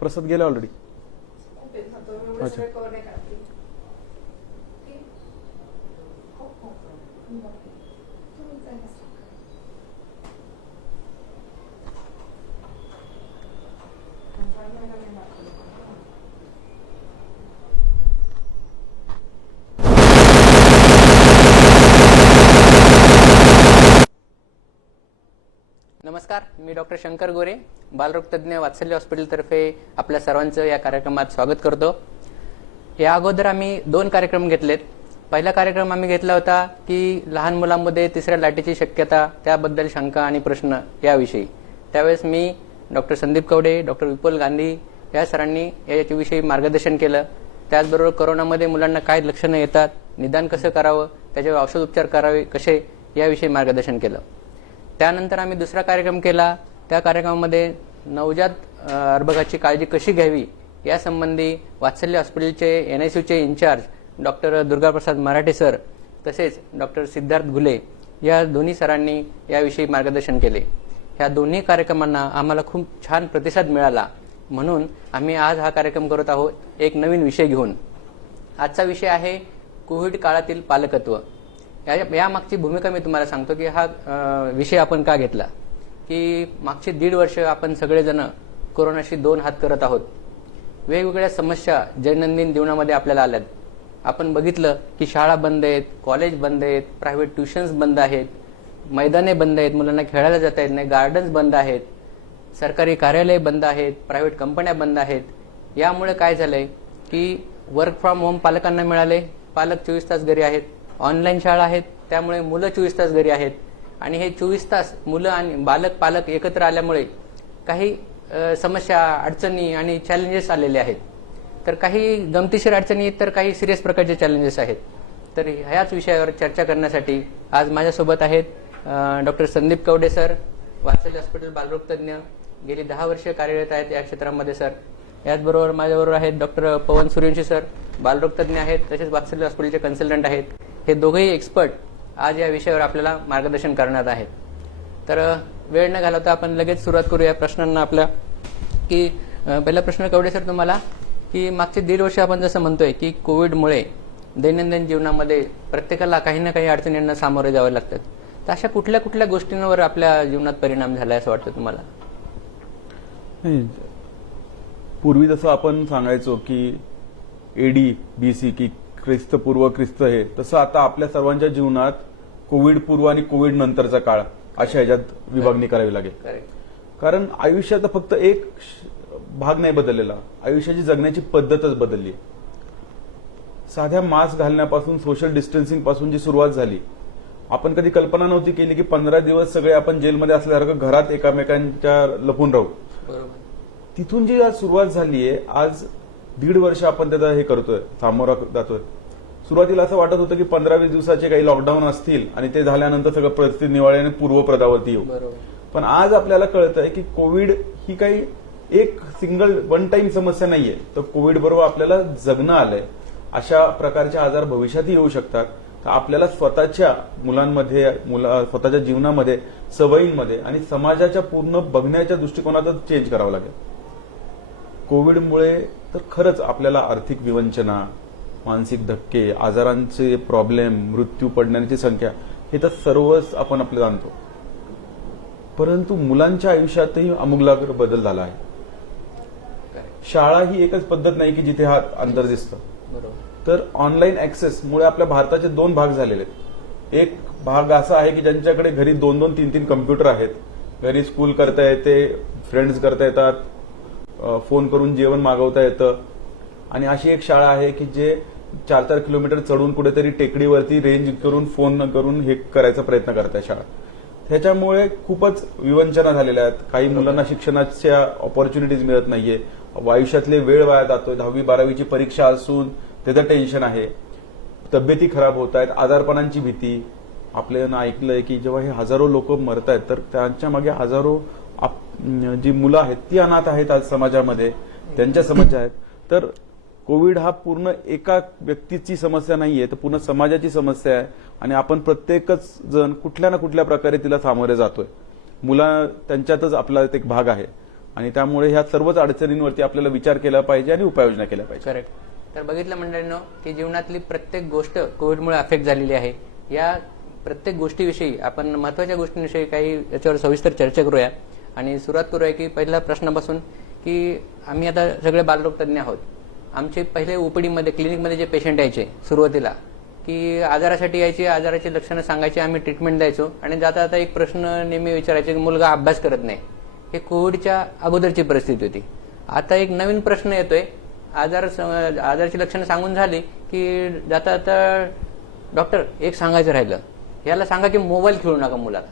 प्रसाद गेला ऑलरेडी. अच्छा. नमस्कार, मी डॉक्टर शंकर गोरे, बालरोग तज्ज्ञ वात्सल्य हॉस्पिटलतर्फे आपल्या सर्वांचं या कार्यक्रमात स्वागत करतो. या अगोदर आम्ही 2 कार्यक्रम घेतलेत. पहिला कार्यक्रम आम्ही घेतला होता की लहान मुलांमध्ये तिसऱ्या लाटेची शक्यता, त्याबद्दल शंका आणि प्रश्न याविषयी. त्यावेळेस मी डॉक्टर संदीप कवडे, डॉक्टर विपुल गांधी या सरांनी याच्याविषयी मार्गदर्शन केलं. त्याचबरोबर कोरोनामध्ये मुलांना काय लक्षणं येतात, निदान कसं करावं, त्याच्यावर औषधोपचार करावे कसे याविषयी मार्गदर्शन केलं. त्यानंतर आम्ही दुसरा कार्यक्रम केला. त्या कार्यक्रमामध्ये नवजात अर्भकाची काळजी कशी घ्यावी यासंबंधी वात्सल्य हॉस्पिटलचे NICUचे इन्चार्ज डॉक्टर दुर्गाप्रसाद मराठे सर तसेच डॉक्टर सिद्धार्थ घुले या दोन्ही सरांनी याविषयी मार्गदर्शन केले. ह्या दोन्ही कार्यक्रमांना आम्हाला खूप छान प्रतिसाद मिळाला, म्हणून आम्ही आज हा कार्यक्रम करत आहोत एक नवीन विषय घेऊन. आजचा विषय आहे कोविड काळातील पालकत्व. यामागची भूमिका मी तुम्हाला सांगतो की हा विषय आपण का घेतला. की मागची 1.5 वर्ष आपण सगळेजण कोरोनाशी 2 हात करत आहोत. वेगवेगळ्या समस्या दैनंदिन जीवनामध्ये आपल्याला आल्यात. आपण बघितलं की शाळा बंद आहेत, कॉलेज बंद आहेत, प्रायव्हेट ट्युशन्स बंद आहेत, मैदाने बंद आहेत, मुलांना खेळायला जाता येत नाही, गार्डन्स बंद आहेत, सरकारी कार्यालय बंद आहेत, प्रायव्हेट कंपन्या बंद आहेत. यामुळे काय झालंय की वर्क फ्रॉम होम पालकांना मिळाले, पालक 24 तास घरी आहेत, ऑनलाईन शाळा आहेत, त्यामुळे मुलं 24 तास घरी आहेत. आणि हे 24 तास मुलं आणि पालक एकत्र आल्यामुळे काही समस्या, अडचणी आणि चॅलेंजेस आलेले आहेत. तर काही गमतीशीर अडचणी आहेत, तर काही सिरियस प्रकारचे चॅलेंजेस आहेत. तर ह्याच विषयावर चर्चा करण्यासाठी आज माझ्यासोबत आहेत डॉक्टर संदीप कवडे सर, वात्सल्य हॉस्पिटल बालरोग तज्ज्ञ, गेली 10 वर्ष कार्यरत आहेत या क्षेत्रामध्ये सर. याचबरोबर माझ्याबरोबर आहेत डॉक्टर पवन सूर्यवंशी सर, बालरोग तज्ज्ञ आहेत, तसेच वात्सल्य हॉस्पिटलचे कन्सल्टंट आहेत. हे दोघेही एक्सपर्ट आज या विषयावर आपल्याला मार्गदर्शन करणार आहेत. तर वेळ न घालवता आपण लगेच सुरुवात करूया प्रश्नांना आपल्या. की पहिला प्रश्न कवडे सर तुम्हाला, की मागचे 1.5 वर्ष आपण जसं म्हणतोय की कोविडमुळे दैनंदिन जीवनामध्ये प्रत्येकाला काही ना काही अडचणींना सामोरे जावे लागतात. तर अशा कुठल्या कुठल्या गोष्टींवर आपल्या जीवनात परिणाम झाला असं वाटतं तुम्हाला? पूर्वी जसं आपण सांगायचो की AD BC की ख्रिस्तपूर्व ख्रिस्त हे, तसं आता आपल्या सर्वांच्या जीवनात कोविड पूर्व आणि कोविड नंतरचा काळ अशा ह्याच्यात विभागणी करावी लागेल. कारण आयुष्याचा फक्त एक भाग नाही बदललेला, आयुष्याची जगण्याची पद्धतच बदलली. साध्या मास्क घालण्यापासून, सोशल डिस्टन्सिंग पासून जी सुरुवात झाली, आपण कधी कल्पना नव्हती केली की 15 दिवस सगळे आपण जेलमध्ये असल्यासारखं घरात एकमेकांच्या लपून राहू. तिथून जी आज सुरुवात झालीय, आज 1.5 वर्ष आपण त्याचा हे करतोय, सामोरा जातोय. सुरुवातीला असं वाटत होतं की 15-20 दिवसाचे काही लॉकडाऊन असतील आणि ते झाल्यानंतर सगळं परिस्थिती निवळल्याने पूर्वपदावरती येऊ. पण आज आपल्याला कळत आहे की कोविड ही काही एक सिंगल वन टाइम समस्या नाहीये, तर कोविड बरोबर आपल्याला जगणं आलंय. अशा प्रकारचे आजार भविष्यातही येऊ शकतात. तर आपल्याला स्वतःच्या मुलांमध्ये, स्वतःच्या जीवनामध्ये, सवयींमध्ये आणि समाजाच्या पूर्ण बघण्याच्या दृष्टिकोनातच चेंज करावं लागेल. कोविडमुळे तर खरंच आपल्याला आर्थिक विवंचना, मानसिक धक्के, आजारांचे प्रॉब्लेम, मृत्यू पडण्याची संख्या, हे तर सर्वच आपण आपल्याला जाणतो. परंतु मुलांच्या आयुष्यातही आमूलाग्र बदल झाला आहे. शाळा ही एकच पद्धत नाही की जिथे हा अंतर दिसतं. तर ऑनलाईन ऍक्सेसमुळे आपल्या भारताचे 2 भाग झालेले आहेत. एक भाग असा आहे की ज्यांच्याकडे घरी 2-2, 3-3 कम्प्युटर आहेत, घरी स्कूल करता येते, फ्रेंड्स करता येतात, फोन करून जेवण मागवता येतं. आणि अशी एक शाळा आहे की जे 4-4 किलोमीटर चढून कुठेतरी टेकडीवरती रेंज करून फोन करून हे करायचा प्रयत्न करताय शाळा. त्याच्यामुळे खूपच विवंचना झालेल्या आहेत. काही मुलांना शिक्षणाच्या ऑपॉर्च्युनिटीज मिळत नाहीये, आयुष्यातले वेळ वाया जातोय. 10वी-12वीची परीक्षा असून त्याचं टेन्शन आहे, तब्येती खराब होत आहेत, आजारपणांची भीती. आपल्याला ऐकलंय की जेव्हा हे हजारो लोक मरत आहेत, तर त्यांच्या मागे हजारो जी मुलं आहेत ती अनाथ आहेत आज समाजामध्ये, त्यांच्या समस्या आहेत. तर कोविड हा पूर्ण एका व्यक्तीची समस्या नाहीये, तर पूर्ण समाजाची समस्या आहे. आणि आपण प्रत्येकच जण कुठल्या ना कुठल्या प्रकारे तिला सामोरे जातोय. मुला त्यांच्यातच आपला एक भाग आहे. आणि त्यामुळे ह्या सर्वच अडचणींवरती आपल्याला विचार केला पाहिजे आणि उपाययोजना केल्या पाहिजे. करेक्ट. तर बघितलं मंडळींनो की जीवनातली प्रत्येक गोष्ट कोविडमुळे अफेक्ट झालेली आहे. या प्रत्येक गोष्टीविषयी आपण महत्वाच्या गोष्टींविषयी काही याच्यावर सविस्तर चर्चा करूया. आणि सुरुवात करूया की पहिल्या प्रश्नापासून की आम्ही आता सगळे बालरोग तज्ज्ञ आहोत. आमचे पहिले ओपीडीमध्ये क्लिनिकमध्ये जे पेशंट यायचे सुरुवातीला की आजारासाठी यायचे, आजाराची लक्षणं सांगायची, आम्ही ट्रीटमेंट द्यायचो आणि जाता जाता एक प्रश्न नेहमी विचारायचे की मुलगा अभ्यास करत नाही. हे कोविडच्या अगोदरची परिस्थिती होती. आता एक नवीन प्रश्न येतोय, आजाराची लक्षणं सांगून झाली की जाता जाता डॉक्टर एक सांगायचं राहिलं, याला सांगा की मोबाईल खेळू नका मुलाला.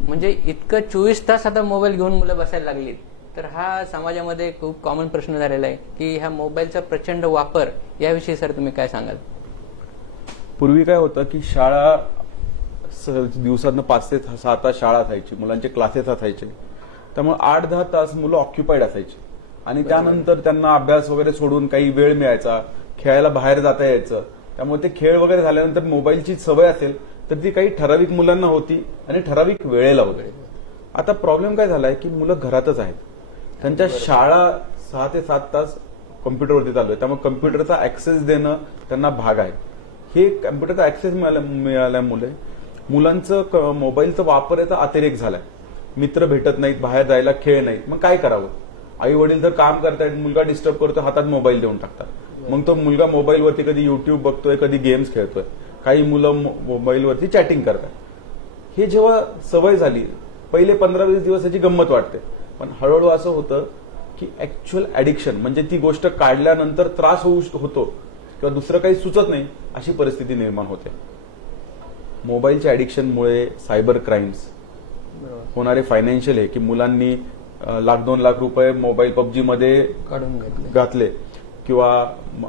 म्हणजे इतकं 24 तास आता मोबाईल घेऊन मुलं बसायला लागली. तर हा समाजामध्ये खूप कॉमन प्रश्न झालेला आहे की ह्या मोबाईलचा प्रचंड वापर याविषयी सर तुम्ही काय सांगाल? पूर्वी काय होतं की शाळा दिवसातनं 5 ते 6 तास शाळा असायची, मुलांचे क्लासेस असायचे, त्यामुळे 8-10 तास मुलं ऑक्युपाईड असायची आणि त्यानंतर त्यांना अभ्यास वगैरे सोडून काही वेळ मिळायचा, खेळायला बाहेर जाता यायचं. त्यामुळे ते खेळ वगैरे झाल्यानंतर मोबाईलची सवय असेल तर ती काही ठराविक मुलांना होती आणि ठराविक वेळेला होती. आता प्रॉब्लेम काय झालाय की मुलं घरातच आहेत, त्यांच्या शाळा 6 ते 7 तास कम्प्युटरवरती चालू आहे, त्यामुळे कम्प्युटरचा ऍक्सेस देणं त्यांना भाग आहे. हे कम्प्युटरचा ऍक्सेस मिळाल्यामुळे मुलांचं मोबाईलचा वापर याचा अतिरेक झालाय. मित्र भेटत नाहीत, बाहेर जायला खेळ नाहीत, मग काय करावं? आई वडील तर काम करतायत, मुलगा डिस्टर्ब करतो, हातात मोबाईल देऊन टाकतात. मग तो मुलगा मोबाईलवरती कधी युट्यूब बघतोय, कधी गेम्स खेळतोय, काही मुलं मोबाईलवरती चॅटिंग करतात. हे जेव्हा सवय झाली, पहिले 15-20 दिवस याची गंमत वाटते, पण हळूहळू असं होतं की ऍक्च्युअल ऍडिक्शन म्हणजे ती गोष्ट काढल्यानंतर त्रास होतो किंवा दुसरं काही सुचत नाही अशी परिस्थिती निर्माण होते. मोबाईलच्या ऍडिक्शनमुळे सायबर क्राईम्स होणारे फायनान्शियल आहे की मुलांनी $1,00,000-2 लाख रुपये मोबाईल पबजी मध्ये काढून घातले किंवा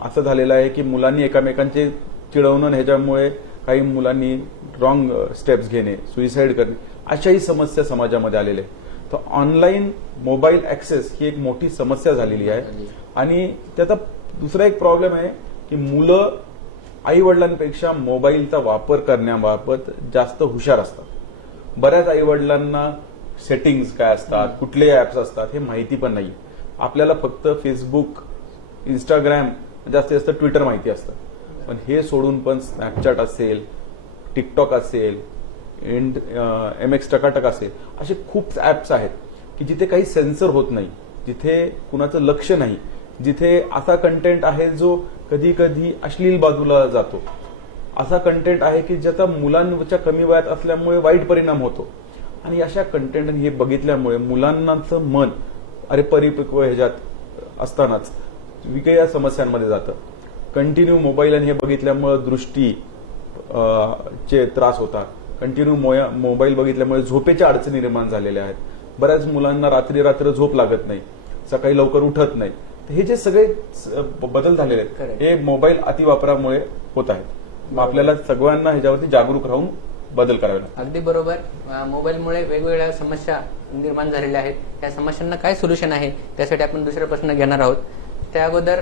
असं झालेलं आहे की मुलांनी एकमेकांचे चिडवणं ह्याच्यामुळे काही मुलांनी रॉंग स्टेप्स घेणे, सुइसाईड करणे, अशाही समस्या समाजामध्ये आलेल्या आहेत. तर ऑनलाईन मोबाईल ऍक्सेस ही एक मोठी समस्या झालेली आहे. आणि त्याचा दुसरा एक प्रॉब्लेम आहे की मुलं आई वडिलांपेक्षा मोबाईलचा वापर करण्याबाबत जास्त हुशार असतात. बऱ्याच आई वडिलांना सेटिंग्स काय असतात, कुठले ऍप्स असतात हे माहिती पण नाही. आपल्याला फक्त फेसबुक, इंस्टाग्राम, जास्तीत जास्त ट्विटर माहिती असतं, पण हे सोडून पण स्नॅपचॅट असेल, टिकटॉक असेल, MX टकाटक असेल, असे खूप ऍप्स आहेत की जिथे काही सेन्सर होत नाही, जिथे कुणाचं लक्ष नाही, जिथे असा कंटेंट आहे जो कधी कधी अश्लील बाजूला जातो, असा कंटेंट आहे की ज्याचा मुलांच्या कमी वयात असल्यामुळे वाईट परिणाम होतो. आणि अशा कंटेंट हे बघितल्यामुळे मुलांचं मन परिपक्व ह्याच्यात असतानाच वेगळ्या समस्यांमध्ये जातं. कंटिन्यू मोबाईल आणि हे बघितल्यामुळे दृष्टी चे त्रास होतात. कंटिन्यू मोबाईल बघितल्यामुळे झोपेच्या अडचणी निर्माण झालेल्या आहेत. बऱ्याच मुलांना रात्र झोप लागत नाही, सकाळी लवकर उठत नाही. हे जे सगळे बदल झालेले आहेत हे मोबाईल अतिवापरामुळे होत आहेत. आपल्याला सगळ्यांना ह्याच्यावरती जागरूक राहून बदल करावे लागतात. अगदी बरोबर. मोबाईलमुळे वेगवेगळ्या समस्या निर्माण झालेल्या आहेत. त्या समस्यांना काय सोल्युशन आहे त्यासाठी आपण दुसरा प्रश्न घेणार आहोत. त्या अगोदर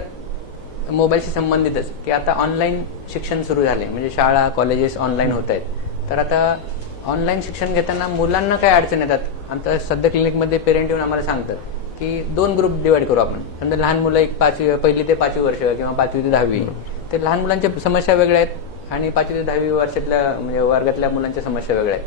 मोबाईलशी संबंधितच की आता ऑनलाईन शिक्षण सुरू झाले, म्हणजे शाळा कॉलेजेस ऑनलाईन होत आहेत. तर आता ऑनलाईन शिक्षण घेताना मुलांना काय अडचण येतात? आता सध्या क्लिनिकमध्ये पेरेंट येऊन आम्हाला सांगतं की 2 ग्रुप डिवाइड करू आपण. समजा लहान मुलं एक 1ली ते 5वी वर्ष किंवा 5वी ते 10वी, ते लहान मुलांच्या समस्या वेगळ्या आहेत आणि 5वी ते 10वी वर्षातल्या म्हणजे वर्गातल्या मुलांच्या समस्या वेगळ्या आहेत.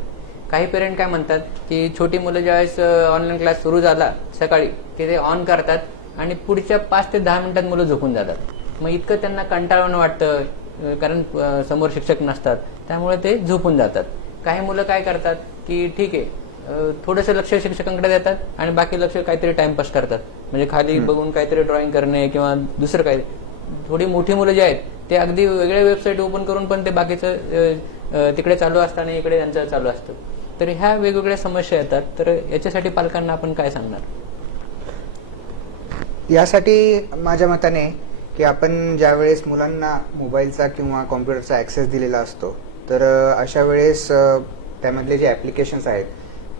काही पेरेंट काय म्हणतात की छोटी मुलं ज्यावेळेस ऑनलाईन क्लास सुरू झाला सकाळी की ते ऑन करतात आणि पुढच्या 5 ते 10 मिनिटात मुलं झोपून जातात. मग इतकं त्यांना कंटाळवाणं वाटतं कारण समोर शिक्षक नसतात, त्यामुळे ते झोपून जातात. काही मुलं काय करतात की ठीक आहे थोडंसं लक्ष शिक्षकांकडे देतात आणि बाकी लक्ष काहीतरी टाइमपास करतात, म्हणजे खाली बघून काहीतरी ड्रॉइंग करणे किंवा दुसरं काही. थोडी मोठी मुलं जे आहेत ते अगदी वेगळे वेबसाईट ओपन करून पण ते बाकीचं तिकडे चालू असतं आणि इकडे त्यांचं चालू असतं. तर ह्या वेगवेगळ्या समस्या येतात. तर याच्यासाठी पालकांना आपण काय सांगणार? यासाठी माझ्या मताने की आपण ज्यावेळेस मुलांना मोबाईलचा किंवा कॉम्प्युटरचा ॲक्सेस दिलेला असतो तर अशा वेळेस त्यामधले जे ॲप्लिकेशन्स आहेत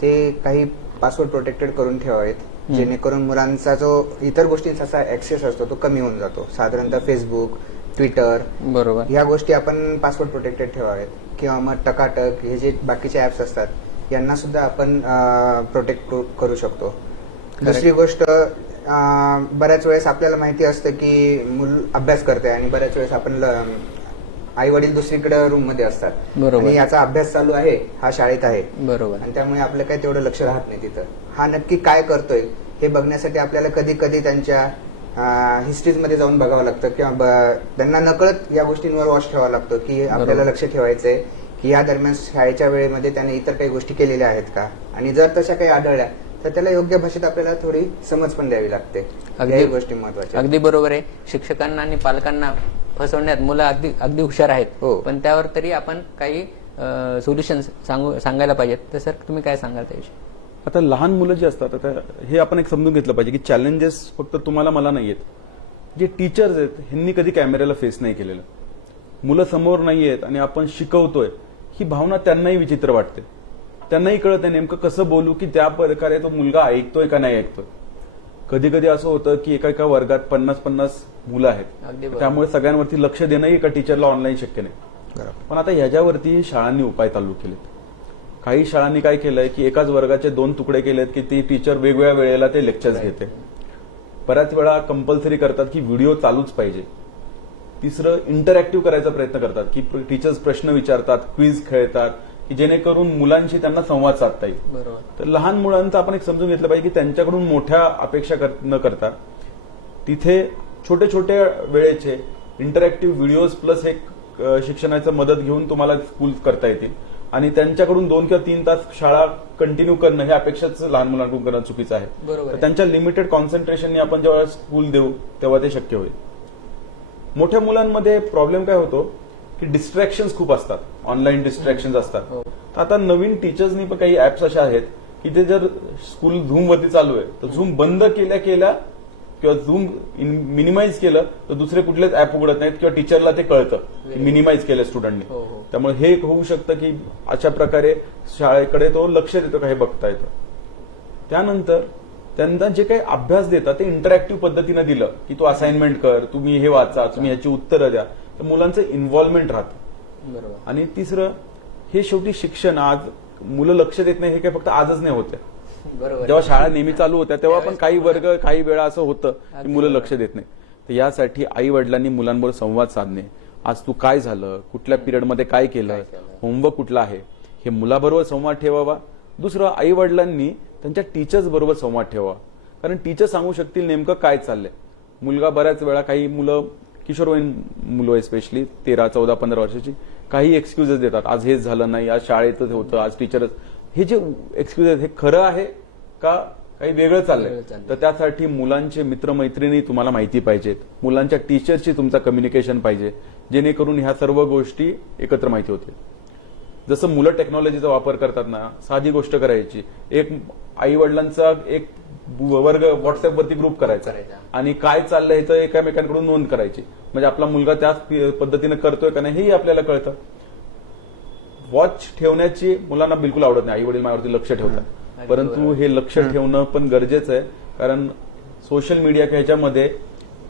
ते काही पासवर्ड प्रोटेक्टेड करून ठेवावेत, जेणेकरून मुलांचा जो इतर गोष्टींचा ॲक्सेस असतो तो कमी होऊन जातो. साधारणतः फेसबुक, ट्विटर, बरोबर, ह्या गोष्टी आपण पासवर्ड प्रोटेक्टेड ठेवावेत. किंवा मग टकाटक हे जे बाकीचे ॲप्स असतात यांना सुद्धा आपण प्रोटेक्ट करू शकतो. दुसरी गोष्ट, बऱ्याच वेळेस आपल्याला माहिती असतं की मूल अभ्यास करते आणि बऱ्याच वेळेस आपण आई वडील दुसरीकडे रूम मध्ये असतात बरोबर. आणि याचा अभ्यास चालू आहे, हा शाळेत आहे, बरोबर. आणि त्यामुळे आपलं काही तेवढं लक्ष राहत नाही तिथं. हा नक्की काय करतोय हे बघण्यासाठी आपल्याला कधी कधी त्यांच्या हिस्ट्रीज मध्ये जाऊन बघावं लागतं किंवा त्यांना नकळत या गोष्टींवर वॉच ठेवावं लागतं की आपल्याला लक्ष ठेवायचंय की या दरम्यान शाळेच्या वेळेमध्ये त्याने इतर काही गोष्टी केलेल्या आहेत का, आणि जर तशा काही आढळल्या तर त्याला योग्य भाषेत आपल्याला थोडी समज पण द्यावी लागते. याही गोष्टी महत्वाच्या. अगदी बरोबर आहे. शिक्षकांना आणि पालकांना फसवण्यात मुलं अगदी अगदी हुशार आहेत, हो. पण त्यावर तरी आपण काही सोल्युशन सांगायला पाहिजेत. तर सर तुम्ही काय सांगाल त्याविषयी? आता लहान मुलं जी असतात, आता हे आपण एक समजून घेतलं पाहिजे की चॅलेंजेस फक्त तुम्हाला मला नाही आहेत. जे टीचर्स आहेत ह्यांनी कधी कॅमेऱ्याला फेस नाही केलेलं, मुलं समोर नाही आहेत आणि आपण शिकवतोय ही भावना त्यांनाही विचित्र वाटते. त्यांनाही कळत नाही नेमकं कसं बोलू की त्या प्रकारे तो मुलगा ऐकतोय का नाही ऐकतोय. कधी कधी असं होतं की एका वर्गात 50-50 मुलं अगदी आहेत, बरोबर. त्यामुळे सगळ्यांवरती लक्ष देणंही एका टीचरला ऑनलाईन शक्य नाही. बरोबर. पण आता ह्याच्यावरती शाळांनी उपाय चालू केलेत. काही शाळांनी काय केलंय की एकाच वर्गाचे 2 तुकडे केलेत की ती टीचर वेगवेगळ्या वेळेला ते लेक्चर्स घेते. बऱ्याच वेळा कंपल्सरी करतात की व्हिडिओ चालूच पाहिजे. तिसरं, इंटरॅक्टिव्ह करायचा प्रयत्न करतात की टीचर्स प्रश्न विचारतात, क्विज खेळतात की जेणेकरून मुलांशी त्यांना संवाद साधता येईल. बरोबर. तर लहान मुलांचं आपण एक समजून घेतलं पाहिजे की त्यांच्याकडून मोठ्या अपेक्षा न करता तिथे छोटे छोटे वेळेचे इंटरॅक्टिव्ह व्हिडिओज प्लस एक शिक्षणाचं मदत घेऊन तुम्हाला स्कूल करता येतील. आणि त्यांच्याकडून 2 किंवा 3 तास शाळा कंटिन्यू करणं हे अपेक्षाच लहान मुलांकडून करणं चुकीचं आहे. बरोबर तर आहे. त्यांच्या लिमिटेड कॉन्सन्ट्रेशनने आपण जेव्हा स्कूल देऊ तेव्हा ते शक्य होईल. मोठ्या मुलांमध्ये प्रॉब्लेम काय होतो की डिस्ट्रॅक्शन्स खूप असतात, ऑनलाईन डिस्ट्रॅक्शन्स असतात. हो. तर आता नवीन टीचर्सनी पण काही ऍप्स अशा आहेत की ते जर स्कूल झूम वरती चालू आहे तर झूम बंद केल्या केल्या किंवा झूम मिनिमाइज केलं तर दुसरे कुठलेच ऍप उघडत नाहीत किंवा टीचरला ते कळतं मिनिमाइज केलं स्टुडंटनी. हो, हो. त्यामुळे हे होऊ शकतं की अशा प्रकारे शाळेकडे तो लक्ष देतो का हे बघता येतं. त्यानंतर त्यांना जे काही अभ्यास देतात ते इंटरॅक्टिव्ह पद्धतीनं दिलं की तू असाइनमेंट कर, तुम्ही हे वाचा, तुम्ही ह्याची उत्तरं द्या, तर मुलांचं इन्व्हॉल्वमेंट राहतं. बरोबर. आणि तिसरं, हे शेवटी शिक्षण आज मुलं लक्ष देत नाही हे काय फक्त आजच नाही होतं. बरोबर. जेव्हा शाळा नेहमी चालू होत्या तेव्हा पण काही वर्ग काही वेळा असं होतं की मुलं लक्ष देत नाही. तर यासाठी आई वडिलांनी मुलांबरोबर संवाद साधणे, आज तू काय झालं, कुठल्या पिरियडमध्ये काय केलं, होमवर्क कुठला आहे, हे मुलाबरोबर संवाद ठेवावा. दुसरं, आई वडिलांनी त्यांच्या टीचर्स बरोबर संवाद ठेवावा, कारण टीचर सांगू शकतील नेमकं काय चाललंय. मुलगा बऱ्याच वेळा, काही मुलं किशोरवयीन मुलं स्पेशली 13, 14, 15 वर्षाची, काही एक्सक्युजेस देतात, आज हेच झालं नाही, आज शाळेतच होतं, आज टीचरच. हे जे एक्सक्युजेस हे खरं आहे का काही वेगळं चाललंय. तर त्यासाठी मुलांचे मित्रमैत्रिणी तुम्हाला माहिती पाहिजेत, मुलांच्या टीचरशी तुमचा कम्युनिकेशन पाहिजे, जेणेकरून ह्या सर्व गोष्टी एकत्र माहिती होतील. जसं मुलं टेक्नॉलॉजीचा वापर करतात ना, साधी गोष्ट करायची, एक आई वडिलांचा एक वर्ग व्हॉट्सअपवरती ग्रुप करायचा आणि काय चाललंय ह्याचं एकामेकांकडून नोंद करायची, म्हणजे आपला मुलगा त्याच पद्धतीनं करतोय का नाही हेही आपल्याला कळतं. वॉच ठेवण्याची मुलांना बिलकुल आवडत नाही, आई वडील माझ्यावरती लक्ष ठेवतात, परंतु हे लक्ष ठेवणं पण गरजेचं आहे, कारण सोशल मीडिया ह्याच्यामध्ये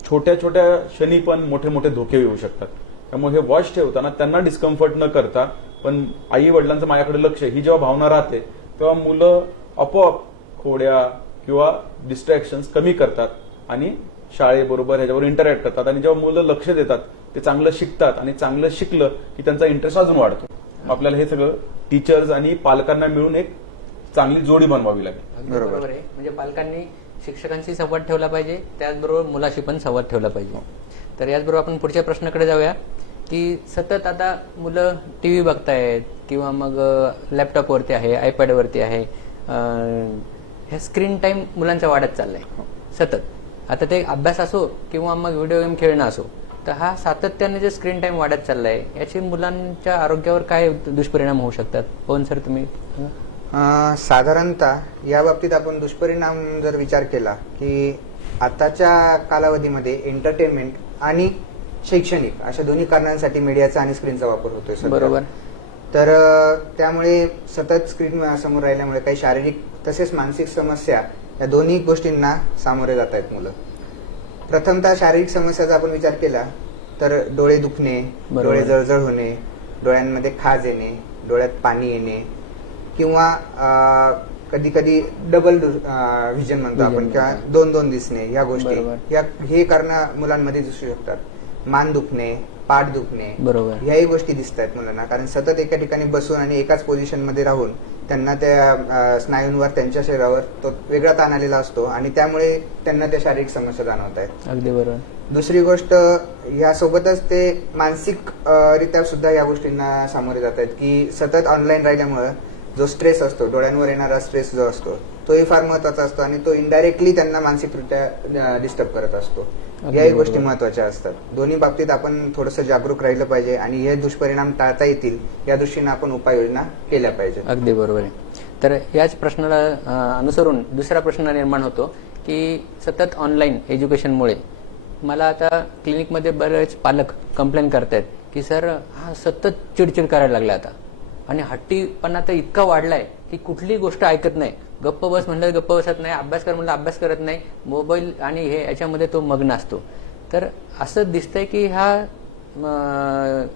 छोट्या छोट्या क्षणी पण मोठे मोठे धोके येऊ शकतात. त्यामुळे हे वॉच ठेवताना त्यांना डिस्कम्फर्ट न करता पण आई वडिलांचं माझ्याकडे लक्ष, ही जेव्हा भावना राहते तेव्हा मुलं आपोआप खोड्या किंवा डिस्ट्रॅक्शन्स कमी करतात आणि शाळेबरोबर ह्याच्यावर इंटरॅक्ट करतात. आणि जेव्हा मुलं लक्ष देतात ते चांगलं शिकतात, आणि चांगलं शिकलं की त्यांचा इंटरेस्ट अजून वाढतो. आपल्याला हे सगळं टीचर्स आणि पालकांना मिळून एक चांगली जोडी बनवावी लागेल. बरोबर आहे. म्हणजे पालकांनी शिक्षकांशी संवाद ठेवला पाहिजे, त्याचबरोबर मुलाशी पण संवाद ठेवला पाहिजे. तर याचबरोबर आपण पुढच्या प्रश्नाकडे जाऊया की सतत आता मुलं टीव्ही बघतायत किंवा मग लॅपटॉपवरती आहे, आयपॅडवरती आहे, हे स्क्रीन टाइम मुलांचा वाढत चाललाय सतत. आता ते अभ्यास असो किंवा मग व्हिडिओ गेम खेळणं असो, तर हा सातत्याने जे स्क्रीन टाइम वाढत चाललाय याचे मुलांच्या आरोग्यावर काय दुष्परिणाम होऊ शकतात? पवन सर तुम्ही. साधारणतः या बाबतीत आपण दुष्परिणाम जर विचार केला की आताच्या कालावधीमध्ये एंटरटेनमेंट आणि शैक्षणिक अशा दोन्ही कारणांसाठी मीडियाचा आणि स्क्रीनचा वापर होतोय सध्या. बरोबर. तर त्यामुळे सतत स्क्रीन समोर राहिल्यामुळे काही शारीरिक तसेच मानसिक समस्या या दोन्ही गोष्टींना सामोरे जात आहेत मुलं. प्रथमतः शारीरिक समस्याचा आपण विचार केला तर डोळे दुखणे, डोळे जळजळ होणे, डोळ्यांमध्ये खाज येणे, डोळ्यात पाणी येणे, किंवा कधी कधी डबल व्हिजन म्हणतो आपण किंवा दोन दोन दिसणे, ह्या गोष्टी बरोबर. हे कारण मुलांमध्ये दिसू शकतात. मान दुखणे, पाठ दुखणे, बरोबर. ह्याही गोष्टी दिसत आहेत मुलांना, कारण सतत एका ठिकाणी बसून आणि एकाच पोझिशन मध्ये राहून त्यांना त्या स्नायूंवर, त्यांच्या शरीरावर तो वेगळा ताण आलेला असतो आणि त्यामुळे त्यांना त्या शारीरिक समस्या जाणवत आहेत. अगदी बरोबर. दुसरी गोष्ट, यासोबतच ते मानसिक रित्या सुद्धा या गोष्टींना सामोरे जात आहेत की सतत ऑनलाईन राहिल्यामुळे जो स्ट्रेस असतो, डोळ्यांवर येणारा स्ट्रेस जो असतो, तोही फार महत्वाचा असतो आणि तो इनडायरेक्टली त्यांना मानसिकरित्या डिस्टर्ब करत असतो. याही गोष्टी महत्वाच्या असतात. दोन्ही बाबतीत आपण थोडंसं जागरूक राहिलं पाहिजे आणि हे दुष्परिणाम टाळता येतील या दृष्टीने आपण उपाययोजना केल्या पाहिजेत. अगदी बरोबर आहे. तर याच प्रश्नाला अनुसरून दुसरा प्रश्न निर्माण होतो की सतत ऑनलाईन एज्युकेशनमुळे मला आता क्लिनिकमध्ये बरेच पालक कंप्लेन करतायत की सर हा सतत चिडचिड करायला लागला आता आणि हट्टीपणा तर इतका वाढलाय की कुठलीही गोष्ट ऐकत नाही. गप्प बस म्हणलं गप्प बसत नाही, अभ्यास कर म्हणलं अभ्यास करत नाही, मोबाईल आणि हे याच्यामध्ये तो मग्न असतो. तर असं दिसतंय की ह्या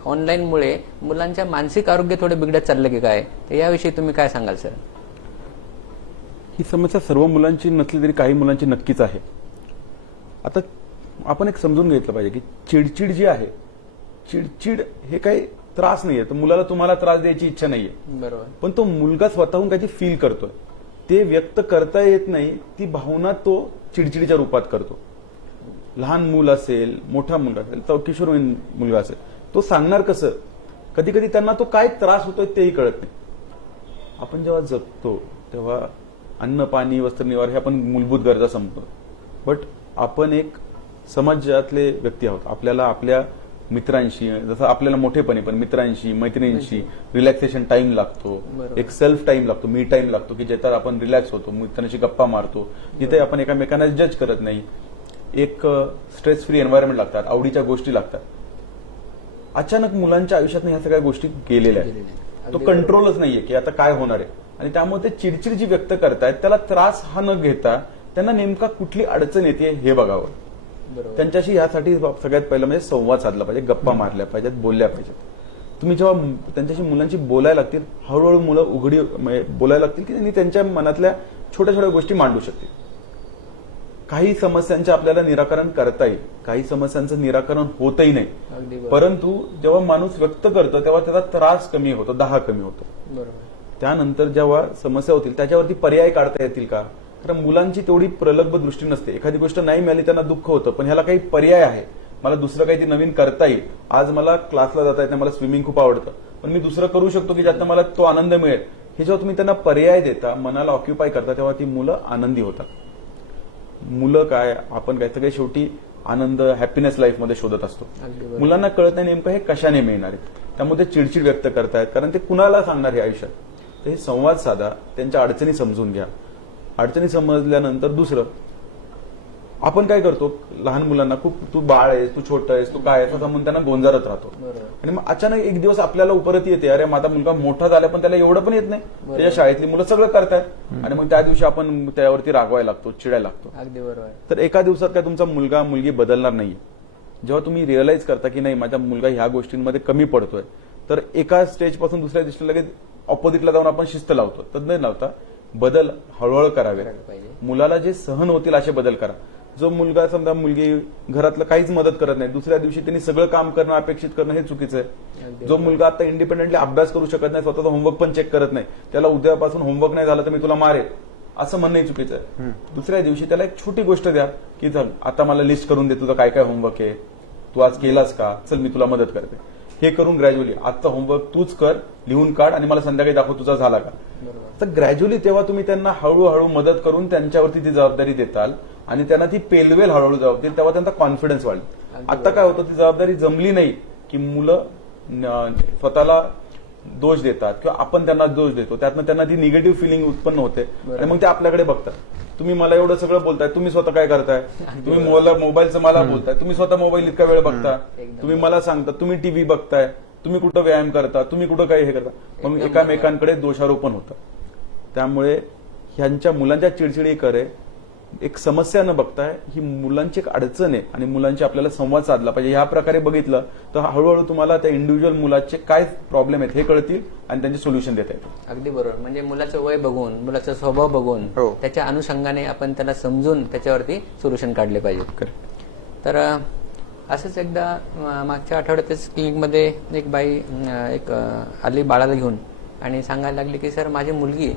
ऑनलाईनमुळे मुलांच्या मानसिक आरोग्य थोडे बिघडत चाललं की काय, तर याविषयी तुम्ही काय सांगाल सर? ही समस्या सर्व मुलांची नसली तरी काही मुलांची नक्कीच आहे. आता आपण एक समजून घेतलं पाहिजे की चिडचिड जी आहे, चिडचिड हे काही त्रास नाहीये. तर मुलाला तुम्हाला त्रास द्यायची इच्छा नाहीये, बरोबर. पण तो मुलगा स्वतःहून काहीतरी फील करतोय, ते व्यक्त करता येत नाही, ती भावना तो चिडचिडीच्या रूपात करतो. लहान मूल असेल, मोठा मुलगा असेल, तो किशोरवयीन मुलगा असेल, तो सांगणार कसं? कधी कधी त्यांना तो काय त्रास होतोय तेही कळत नाही. आपण जेव्हा जगतो तेव्हा अन्न, पाणी, वस्त्र, निवारा हे आपण मूलभूत गरजा समजतो, बट आपण एक समाजातले व्यक्ती आहोत. आपल्याला आपल्या मित्रांशी, जसं आपल्याला मोठेपणी पण मित्रांशी, मैत्रिणींशी रिलॅक्सेशन टाइम लागतो, एक सेल्फ टाइम लागतो, मी टाइम लागतो की ज्याच्यात आपण रिलॅक्स होतो, मित्रांशी गप्पा मारतो, जिथे आपण एकामेकांना जज करत नाही. एक स्ट्रेस फ्री एन्व्हायरमेंट लागतात, आवडीच्या गोष्टी लागतात. अचानक मुलांच्या आयुष्यात ह्या सगळ्या गोष्टी गेलेल्या आहेत. तो कंट्रोलच नाहीये की आता काय होणार आहे, आणि त्यामुळे ते चिडचिड जी व्यक्त करतायत त्याला त्रास हा न घेता त्यांना नेमका कुठली अडचण येते हे बघावं. त्यांच्याशी यासाठी सगळ्यात पहिलं म्हणजे संवाद साधला पाहिजे, गप्पा मारल्या पाहिजेत, बोलल्या पाहिजेत. तुम्ही जेव्हा त्यांच्याशी मुलांशी बोलायला लागतील, हळूहळू मुलं उघडी बोलायला लागतील की त्यांनी त्यांच्या मनातल्या छोट्या छोट्या गोष्टी मांडू शकतील. काही समस्यांचे आपल्याला निराकरण करता येईल, काही समस्यांचं निराकरण होतही नाही, परंतु जेव्हा माणूस व्यक्त करतो तेव्हा त्याचा त्रास कमी होतो, दाह कमी होतो. त्यानंतर जेव्हा समस्या होतील त्याच्यावरती पर्याय काढता येतील का? कारण मुलांची तेवढी प्रलब्ध दृष्टी नसते. एखादी गोष्ट नाही मिळाली त्यांना दुःख होतं, पण ह्याला काही पर्याय आहे, मला दुसरं काही नवीन करता येईल. आज मला क्लासला जाता येत नाही, मला स्विमिंग खूप आवडतं, पण मी दुसरं करू शकतो की ज्यातनं मला तो आनंद मिळेल. हे जेव्हा तुम्ही त्यांना पर्याय देता, मनाला ऑक्युपाय करता, तेव्हा ती मुलं आनंदी होतात. मुलं काय, आपण काय, सगळे शेवटी आनंद, हॅपीनेस लाईफमध्ये शोधत असतो. मुलांना कळत नाही नेमकं हे कशाने मिळणार आहे, त्यामुळे ते चिडचिड व्यक्त करतायत, कारण ते कुणाला सांगणार हे आयुष्यात. तर हे संवाद साधा, त्यांच्या अडचणी समजून घ्या. अडचणी समजल्यानंतर दुसरं आपण काय करतो, लहान मुलांना खूप तू बाळ आहेस, तू छोटा आहेस, तू काय आहेस असं म्हणून त्यांना गोंजारत राहतो. आणि मग अचानक एक दिवस आपल्याला उपरती येते, अरे माझा मुलगा मोठा झाला पण त्याला एवढं पण येत नाही, त्याच्या शाळेतली मुलं सगळं करतायत, आणि मग त्या दिवशी आपण त्यावरती रागवायला लागतो, चिडायला लागतो. अगदी बरोबर. तर एका दिवसात काय तुमचा मुलगा मुलगी बदलणार नाहीये. जेव्हा तुम्ही रिअलाइज करता की नाही माझा मुलगा ह्या गोष्टींमध्ये कमी पडतोय, तर एका स्टेज पासून दुसऱ्या दिवशीला लगेच ऑपोजिटला जाऊन आपण शिस्त लावतो. तर न लावता बदल हळूहळू करावे. मुलाला जे सहन होतील असे बदल करा. जो मुलगा, समजा मुलगी घरातलं काहीच मदत करत नाही, दुसऱ्या दिवशी त्यांनी सगळं काम करणं, अपेक्षित करणं हे चुकीचं आहे. जो मुलगा आता इंडिपेंडेंटली अभ्यास करू शकत नाही, स्वतःचा होमवर्क पण चेक करत नाही, त्याला उद्यापासून होमवर्क नाही झालं तर मी तुला मारेल असं म्हणणंही चुकीचं आहे. दुसऱ्या दिवशी त्याला एक छोटी गोष्ट द्या की चल आता मला लिस्ट करून दे, तुझं काय काय होमवर्क आहे, तू आज केलास का, चल मी तुला मदत करते. हे करून ग्रॅज्युअली आजचा होमवर्क तूच कर, लिहून काढ आणि मला संध्याकाळी दाखव तुझा झाला का. तर ग्रॅज्युअली तेव्हा तुम्ही त्यांना हळूहळू मदत करून त्यांच्यावरती ती जबाबदारी देताल आणि त्यांना ती पेलवेल हळूहळू जबाबदारी, तेव्हा त्यांचा कॉन्फिडन्स वाढेल. आता काय होतं, ती जबाबदारी जमली नाही की मुलं स्वतःला दोष देतात किंवा आपण त्यांना दोष देतो, त्यातनं त्यांना ती निगेटिव्ह फिलिंग उत्पन्न होते आणि मग ते आपल्याकडे बघतात. तुम्ही मला एवढं सगळं बोलताय, तुम्ही स्वतः काय करताय, तुम्ही मोबाईलचं मला बोलताय, तुम्ही स्वतः मोबाईल इतका वेळ बघता, तुम्ही मला सांगता, तुम्ही टीव्ही बघताय, तुम्ही कुठं व्यायाम करता, तुम्ही कुठं काही हे करता, मग एकामेकांकडे दोषारोपण होतं. त्यामुळे ह्यांच्या मुलांच्या चिडचिडी करे एक समस्या न बघता ही मुलांची एक अडचण आहे आणि मुलांची आपल्याला संवाद साधला पाहिजे. ह्या प्रकारे बघितलं तर हळूहळू तुम्हाला त्या इंडिव्हिज्युअल मुलाचे काय प्रॉब्लेम आहेत हे कळतील आणि त्यांचे सोल्युशन देता येतील. अगदी बरोबर. म्हणजे मुलाचं वय बघून, मुलाचा स्वभाव बघून, हो. त्याच्या अनुषंगाने आपण त्याला समजून त्याच्यावरती सोल्युशन काढले पाहिजे. Correct. तर असंच एकदा मागच्या आठवड्यातच क्लिनिकमध्ये एक बाई आली बाळाला घेऊन आणि सांगायला लागली की सर माझी मुलगी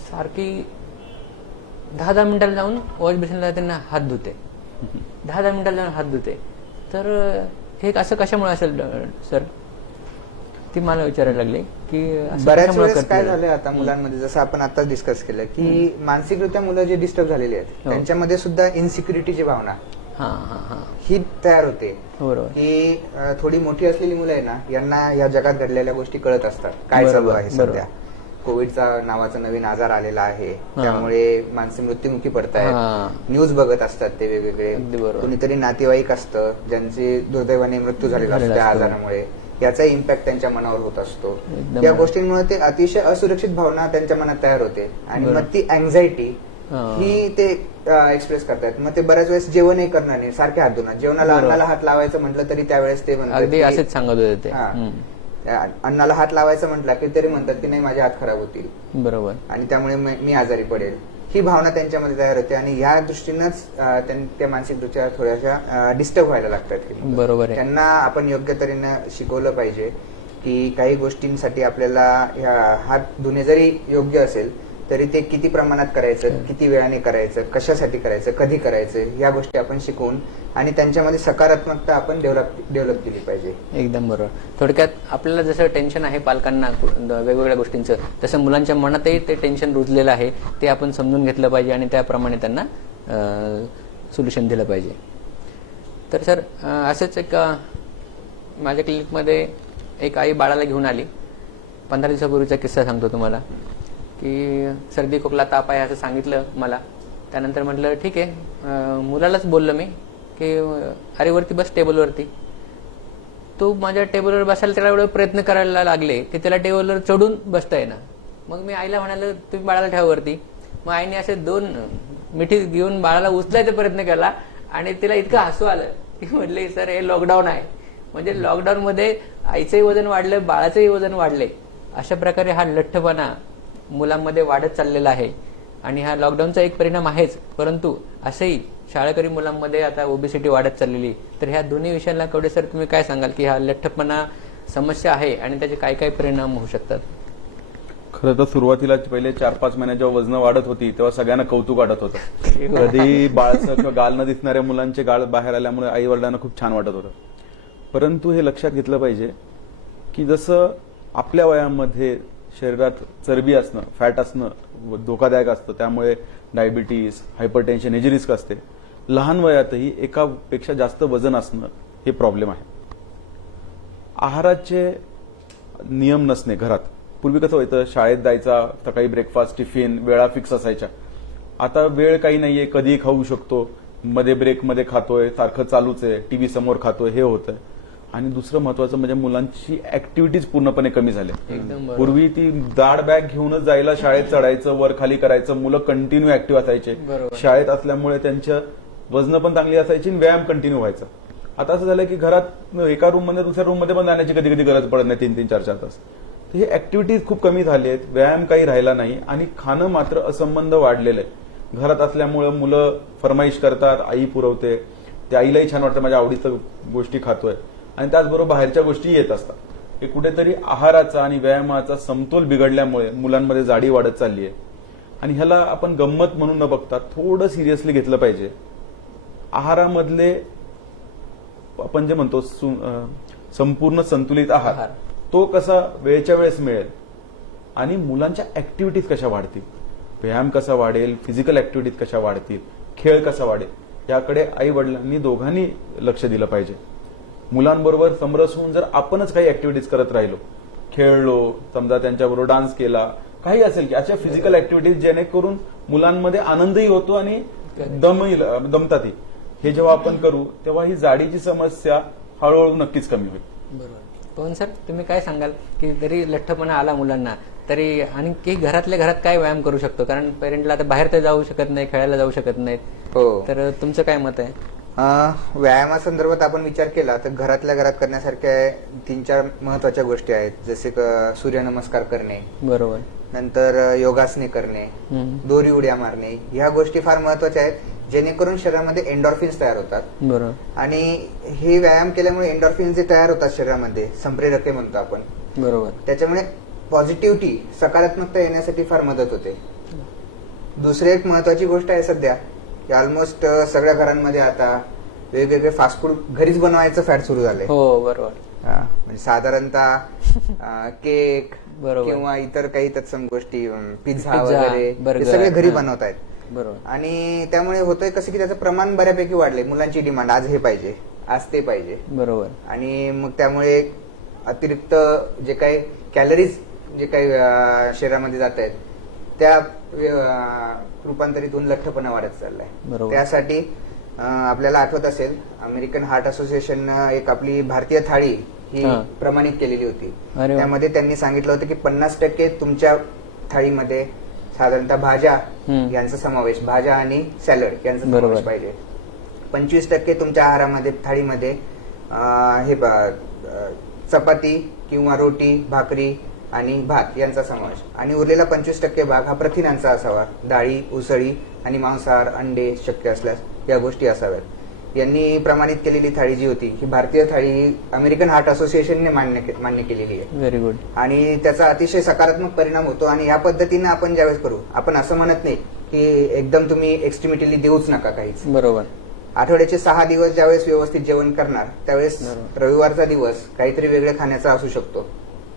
सारखी 10-10 मिनिटाला जाऊन वॉश बेसिनला त्यांना हात धुते, 10-10 मिनिटाला जाऊन हात धुते. तर हे असं कशामुळे असेल सर? ती मला विचारायला लागली की असं बऱ्याच कशामुळे वेळेस काय करते? झालंय आता मुलांमध्ये, जसं आपण आताच डिस्कस केलं की मानसिकरित्या मुलं जे डिस्टर्ब झालेली आहेत हो. त्यांच्यामध्ये सुद्धा इन्सिक्युरिटीची भावना हा ही तयार होते. बरोबर. की थोडी मोठी असलेली मुलं आहे ना, यांना या जगात घडलेल्या गोष्टी कळत असतात, काय चालू बरोबर, आहे बरोबर. सध्या. कोविडचा नावाचा नवीन आजार आलेला आहे, त्यामुळे माणसे मृत्युमुखी हा. पडतायत. न्यूज बघत असतात ते वेगवेगळे. अगदी बरोबर. कुणीतरी नातेवाईक असतं ज्यांचे दुर्दैवाने मृत्यू झालेला असतो त्या असतो. आजारामुळे. याचा इम्पॅक्ट त्यांच्या मनावर होत असतो. एकदम या बरोबर. गोष्टींमुळे ते अतिशय असुरक्षित भावना त्यांच्या मनात तयार होते आणि बरोबर. मग ती अँझायटी हा. ही ते एक्सप्रेस करतात. मग ते बऱ्याच वेळेस जेवणही करणार नाही, सारखे हात धुणार. जेवणाला बरोबर. अन्नाला हात लावायचं म्हटलं तरी त्यावेळेस ते म्हणतात अगदी की- असेच सांगत होते ते. हा. हम्म. अन्नाला हात लावायचं म्हटलं की तरी म्हणतात की नाही माझे हात खराब होतील बरोबर. आणि त्यामुळे मी आजारी पडेल. ही भावना त्यांच्यामध्ये तयार होते आणि ह्या दृष्टीनंच त्या मानसिकदृष्ट्या थोड्याशा डिस्टर्ब व्हायला लागतात. बरोबर आहे. त्यांना आपण योग्य तऱ्हेने शिकवलं पाहिजे की काही गोष्टींसाठी आपल्याला हात धुणे जरी योग्य असेल तरी ते किती प्रमाणात करायचं, किती वेळाने करायचं, कशासाठी करायचं, कधी करायचं, या गोष्टी आपण शिकवून आणि त्यांच्यामध्ये सकारात्मकता आपण डेव्हलप केली पाहिजे. एकदम बरोबर. थोडक्यात आपल्याला जसं टेन्शन आहे पालकांना वेगवेगळ्या गोष्टींचं, तसं मुलांच्या मनातही ते टेन्शन रुजलेलं आहे. ते आपण समजून घेतलं पाहिजे आणि त्याप्रमाणे त्यांना सोल्युशन दिलं पाहिजे. तर सर असंच एक माझ्या क्लिनिकमध्ये एक आई बाळाला घेऊन आली. 15 दिवसापूर्वीचा किस्सा सांगतो तुम्हाला की सर्दी खोकला ताप आहे असं सांगितलं मला. त्यानंतर म्हटलं ठीक आहे. मुलालाच बोललो मी की अरे वरती बस टेबलवरती. तो माझ्या टेबलवर बसायला त्याला एवढे प्रयत्न करायला लागले की त्याला टेबलवर चढून बसता येईना. मग मी आईला म्हणालो तुम्ही बाळाला ठेवा वरती. मग आईने असे 2 मिठी घेऊन बाळाला उचलायचा प्रयत्न केला आणि तिला इतकं हसू आलं की म्हटले सर हे लॉकडाऊन आहे. म्हणजे लॉकडाऊनमध्ये आईचंही वजन वाढलं, बाळाचंही वजन वाढले. अशा प्रकारे हा लठ्ठपणा मुलांमध्ये वाढत चाललेला आहे आणि हा लॉकडाऊनचा एक परिणाम आहेच. परंतु असंही शाळकरी मुलांमध्ये आता ओबेसिटी वाढत चाललेली. तर ह्या दोन्ही विषयांना कवडे सर तुम्ही काय सांगाल की हा लठ्ठपणा समस्या आहे आणि त्याचे काय काय परिणाम होऊ शकतात? खरं तर सुरुवातीला पहिले 4-5 महिन्यात जेव्हा वजन वाढत होती तेव्हा सगळ्यांना कौतुक वाटत होतं. कधी बाळसं किंवा गाल न दिसणाऱ्या मुलांचे गाळ बाहेर आल्यामुळे आई वडिलांना खूप छान वाटत होतं. परंतु हे लक्षात घेतलं पाहिजे की जसं आपल्या वयामध्ये शरीरात चरबी असणं, फॅट असणं धोकादायक असतं, त्यामुळे डायबिटीस, हायपरटेन्शन हे जी रिस्क असते, लहान वयातही एकापेक्षा जास्त वजन असणं हे प्रॉब्लेम आहे. आहाराचे नियम नसणे घरात. पूर्वी कसं व्हायचं, शाळेत जायचा, सकाळी ब्रेकफास्ट, टिफिन, वेळा फिक्स असायच्या. आता वेळ काही नाहीये, कधीही खाऊ शकतो, मध्ये ब्रेकमध्ये खातोय, सारखं चालूच आहे, टीव्ही समोर खातोय, हे होतंय. आणि दुसरं महत्वाचं म्हणजे मुलांची ऍक्टिव्हिटीज पूर्णपणे कमी झाल्या. एकदम बरोबर. पूर्वी ती जाड बॅग घेऊनच जायला शाळेत चढायचं, वर खाली करायचं, मुलं कंटिन्यू ऍक्टिव्ह असायचे. बरोबर. शाळेत असल्यामुळे त्यांच्या वजन पण चांगली असायची आणि व्यायाम कंटिन्यू व्हायचा. आता असं झालं की घरात एका रूम मध्ये दुसऱ्या रूम मध्ये पण जाण्याची कधी कधी गरज पडत नाही 3-3, 4-4 तास. तर हे ऍक्टिव्हिटीज खूप कमी झाली आहेत, व्यायाम काही राहिला नाही आणि खाणं मात्र असंबंध वाढलेलं आहे. घरात असल्यामुळे मुलं फरमाईश करतात, आई पुरवते, त्या आईलाही छान वाटतं माझ्या आवडीचं गोष्टी खातोय आणि त्याचबरोबर बाहेरच्या गोष्टी येत असतात. हे कुठेतरी आहाराचा आणि व्यायामाचा समतोल बिघडल्यामुळे मुलांमध्ये जाडी वाढत चालली आहे आणि ह्याला आपण गंमत म्हणून न बघता थोडं सिरियसली घेतलं पाहिजे. आहारामधले आपण जे म्हणतो संपूर्ण संतुलित आहार तो कसा वेळच्या वेळेस मिळेल आणि मुलांच्या ऍक्टिव्हिटीज कशा वाढतील, व्यायाम कसा वाढेल, फिजिकल ऍक्टिव्हिटीज कशा वाढतील, खेळ कसा वाढेल, याकडे आई वडिलांनी दोघांनी लक्ष दिलं पाहिजे. मुलांबरोबर समरस होऊन जर आपणच काही ऍक्टिव्हिटीज करत राहिलो, खेळलो, समजा त्यांच्याबरोबर डान्स केला, काही असेल की अशा फिजिकल ऍक्टिव्हिटीज जेणेकरून मुलांमध्ये आनंदही होतो आणि दमतातही. हे जेव्हा आपण करू तेव्हा ही जाडीची समस्या हळूहळू नक्कीच कमी होईल. बरोबर. पवन सर तुम्ही काय सांगाल की जरी लठ्ठपणा आला मुलांना तरी आणखी घरातल्या घरात काय व्यायाम करू शकतो? कारण पेरेंटला आता बाहेर तर जाऊ शकत नाही, खेळायला जाऊ शकत नाहीत. हो. तर तुमचं काय मत आहे? व्यायामासंदर्भात आपण विचार केला तर घरातल्या घरात करण्यासारख्या 3-4 महत्वाच्या गोष्टी आहेत. जसे सूर्यनमस्कार करणे, बरोबर. नंतर योगासने करणे, दोरी उड्या मारणे, ह्या गोष्टी फार महत्वाच्या आहेत, जेणेकरून शरीरामध्ये एन्डॉर्फिन्स तयार होतात. बरोबर. आणि हे व्यायाम केल्यामुळे एन्डॉर्फिन्स जे तयार होतात शरीरामध्ये, संप्रेरके म्हणतो आपण, बरोबर. त्याच्यामुळे पॉझिटिव्हिटी, सकारात्मकता येण्यासाठी फार मदत होते. दुसरी एक महत्वाची गोष्ट आहे सध्या की ऑलमोस्ट सगळ्या घरांमध्ये आता वेगवेगळे फास्ट फूड घरीच बनवायचं फॅट सुरू झालंय. हो, बरोबर. म्हणजे साधारणतः केक बरोबर. किंवा इतर काही तत्सम गोष्टी, पिझ्झा पिझ्झा, वगैरे हे बर्गर, सगळे घरी हा. बनवत आहेत. बरोबर. आणि त्यामुळे होतंय कसं की त्याचं प्रमाण बऱ्यापैकी वाढलंय. मुलांची डिमांड, आज हे पाहिजे, आज ते पाहिजे. बरोबर. आणि मग त्यामुळे अतिरिक्त जे काही कॅलरीज जे काही शरीरामध्ये जात आहेत त्या रूपांतरित होऊन लठ्ठपणा वाढत चाललाय. बरोबर. त्यासाठी आपल्याला आठवत असेल, अमेरिकन हार्ट असोसिएशननं एक आपली भारतीय थाळी ही हा. प्रमाणित केलेली होती. अरे वा. त्यामध्ये त्यांनी सांगितलं होतं की 50% तुमच्या थाळीमध्ये साधारणतः भाज्या यांचा समावेश, भाज्या आणि सॅलड यांचा बरोबर. समावेश पाहिजे. 25% तुमच्या आहारामध्ये, थाळीमध्ये चपाती किंवा रोटी, भाकरी आणि भात यांचा समावेश, आणि उरलेला 25% भाग हा प्रथिनांचा असावा. डाळी, उसळी आणि मांसाहार, अंडे शक्य असल्यास या गोष्टी असाव्यात. यांनी प्रमाणित केलेली थाळी जी होती ही भारतीय थाळी ही अमेरिकन हार्ट असोसिएशनने मान्य केलेली आहे. Very good. आणि त्याचा अतिशय सकारात्मक परिणाम होतो. आणि या पद्धतीनं आपण ज्यावेळेस करू, आपण असं म्हणत नाही की एकदम तुम्ही एक्स्ट्रीमिटली देऊच नका काहीच. बरोबर. आठवड्याचे 6 दिवस ज्यावेळेस व्यवस्थित जेवण करणार त्यावेळेस बरोबर. रविवारचा दिवस काहीतरी वेगळे खाण्याचा असू शकतो,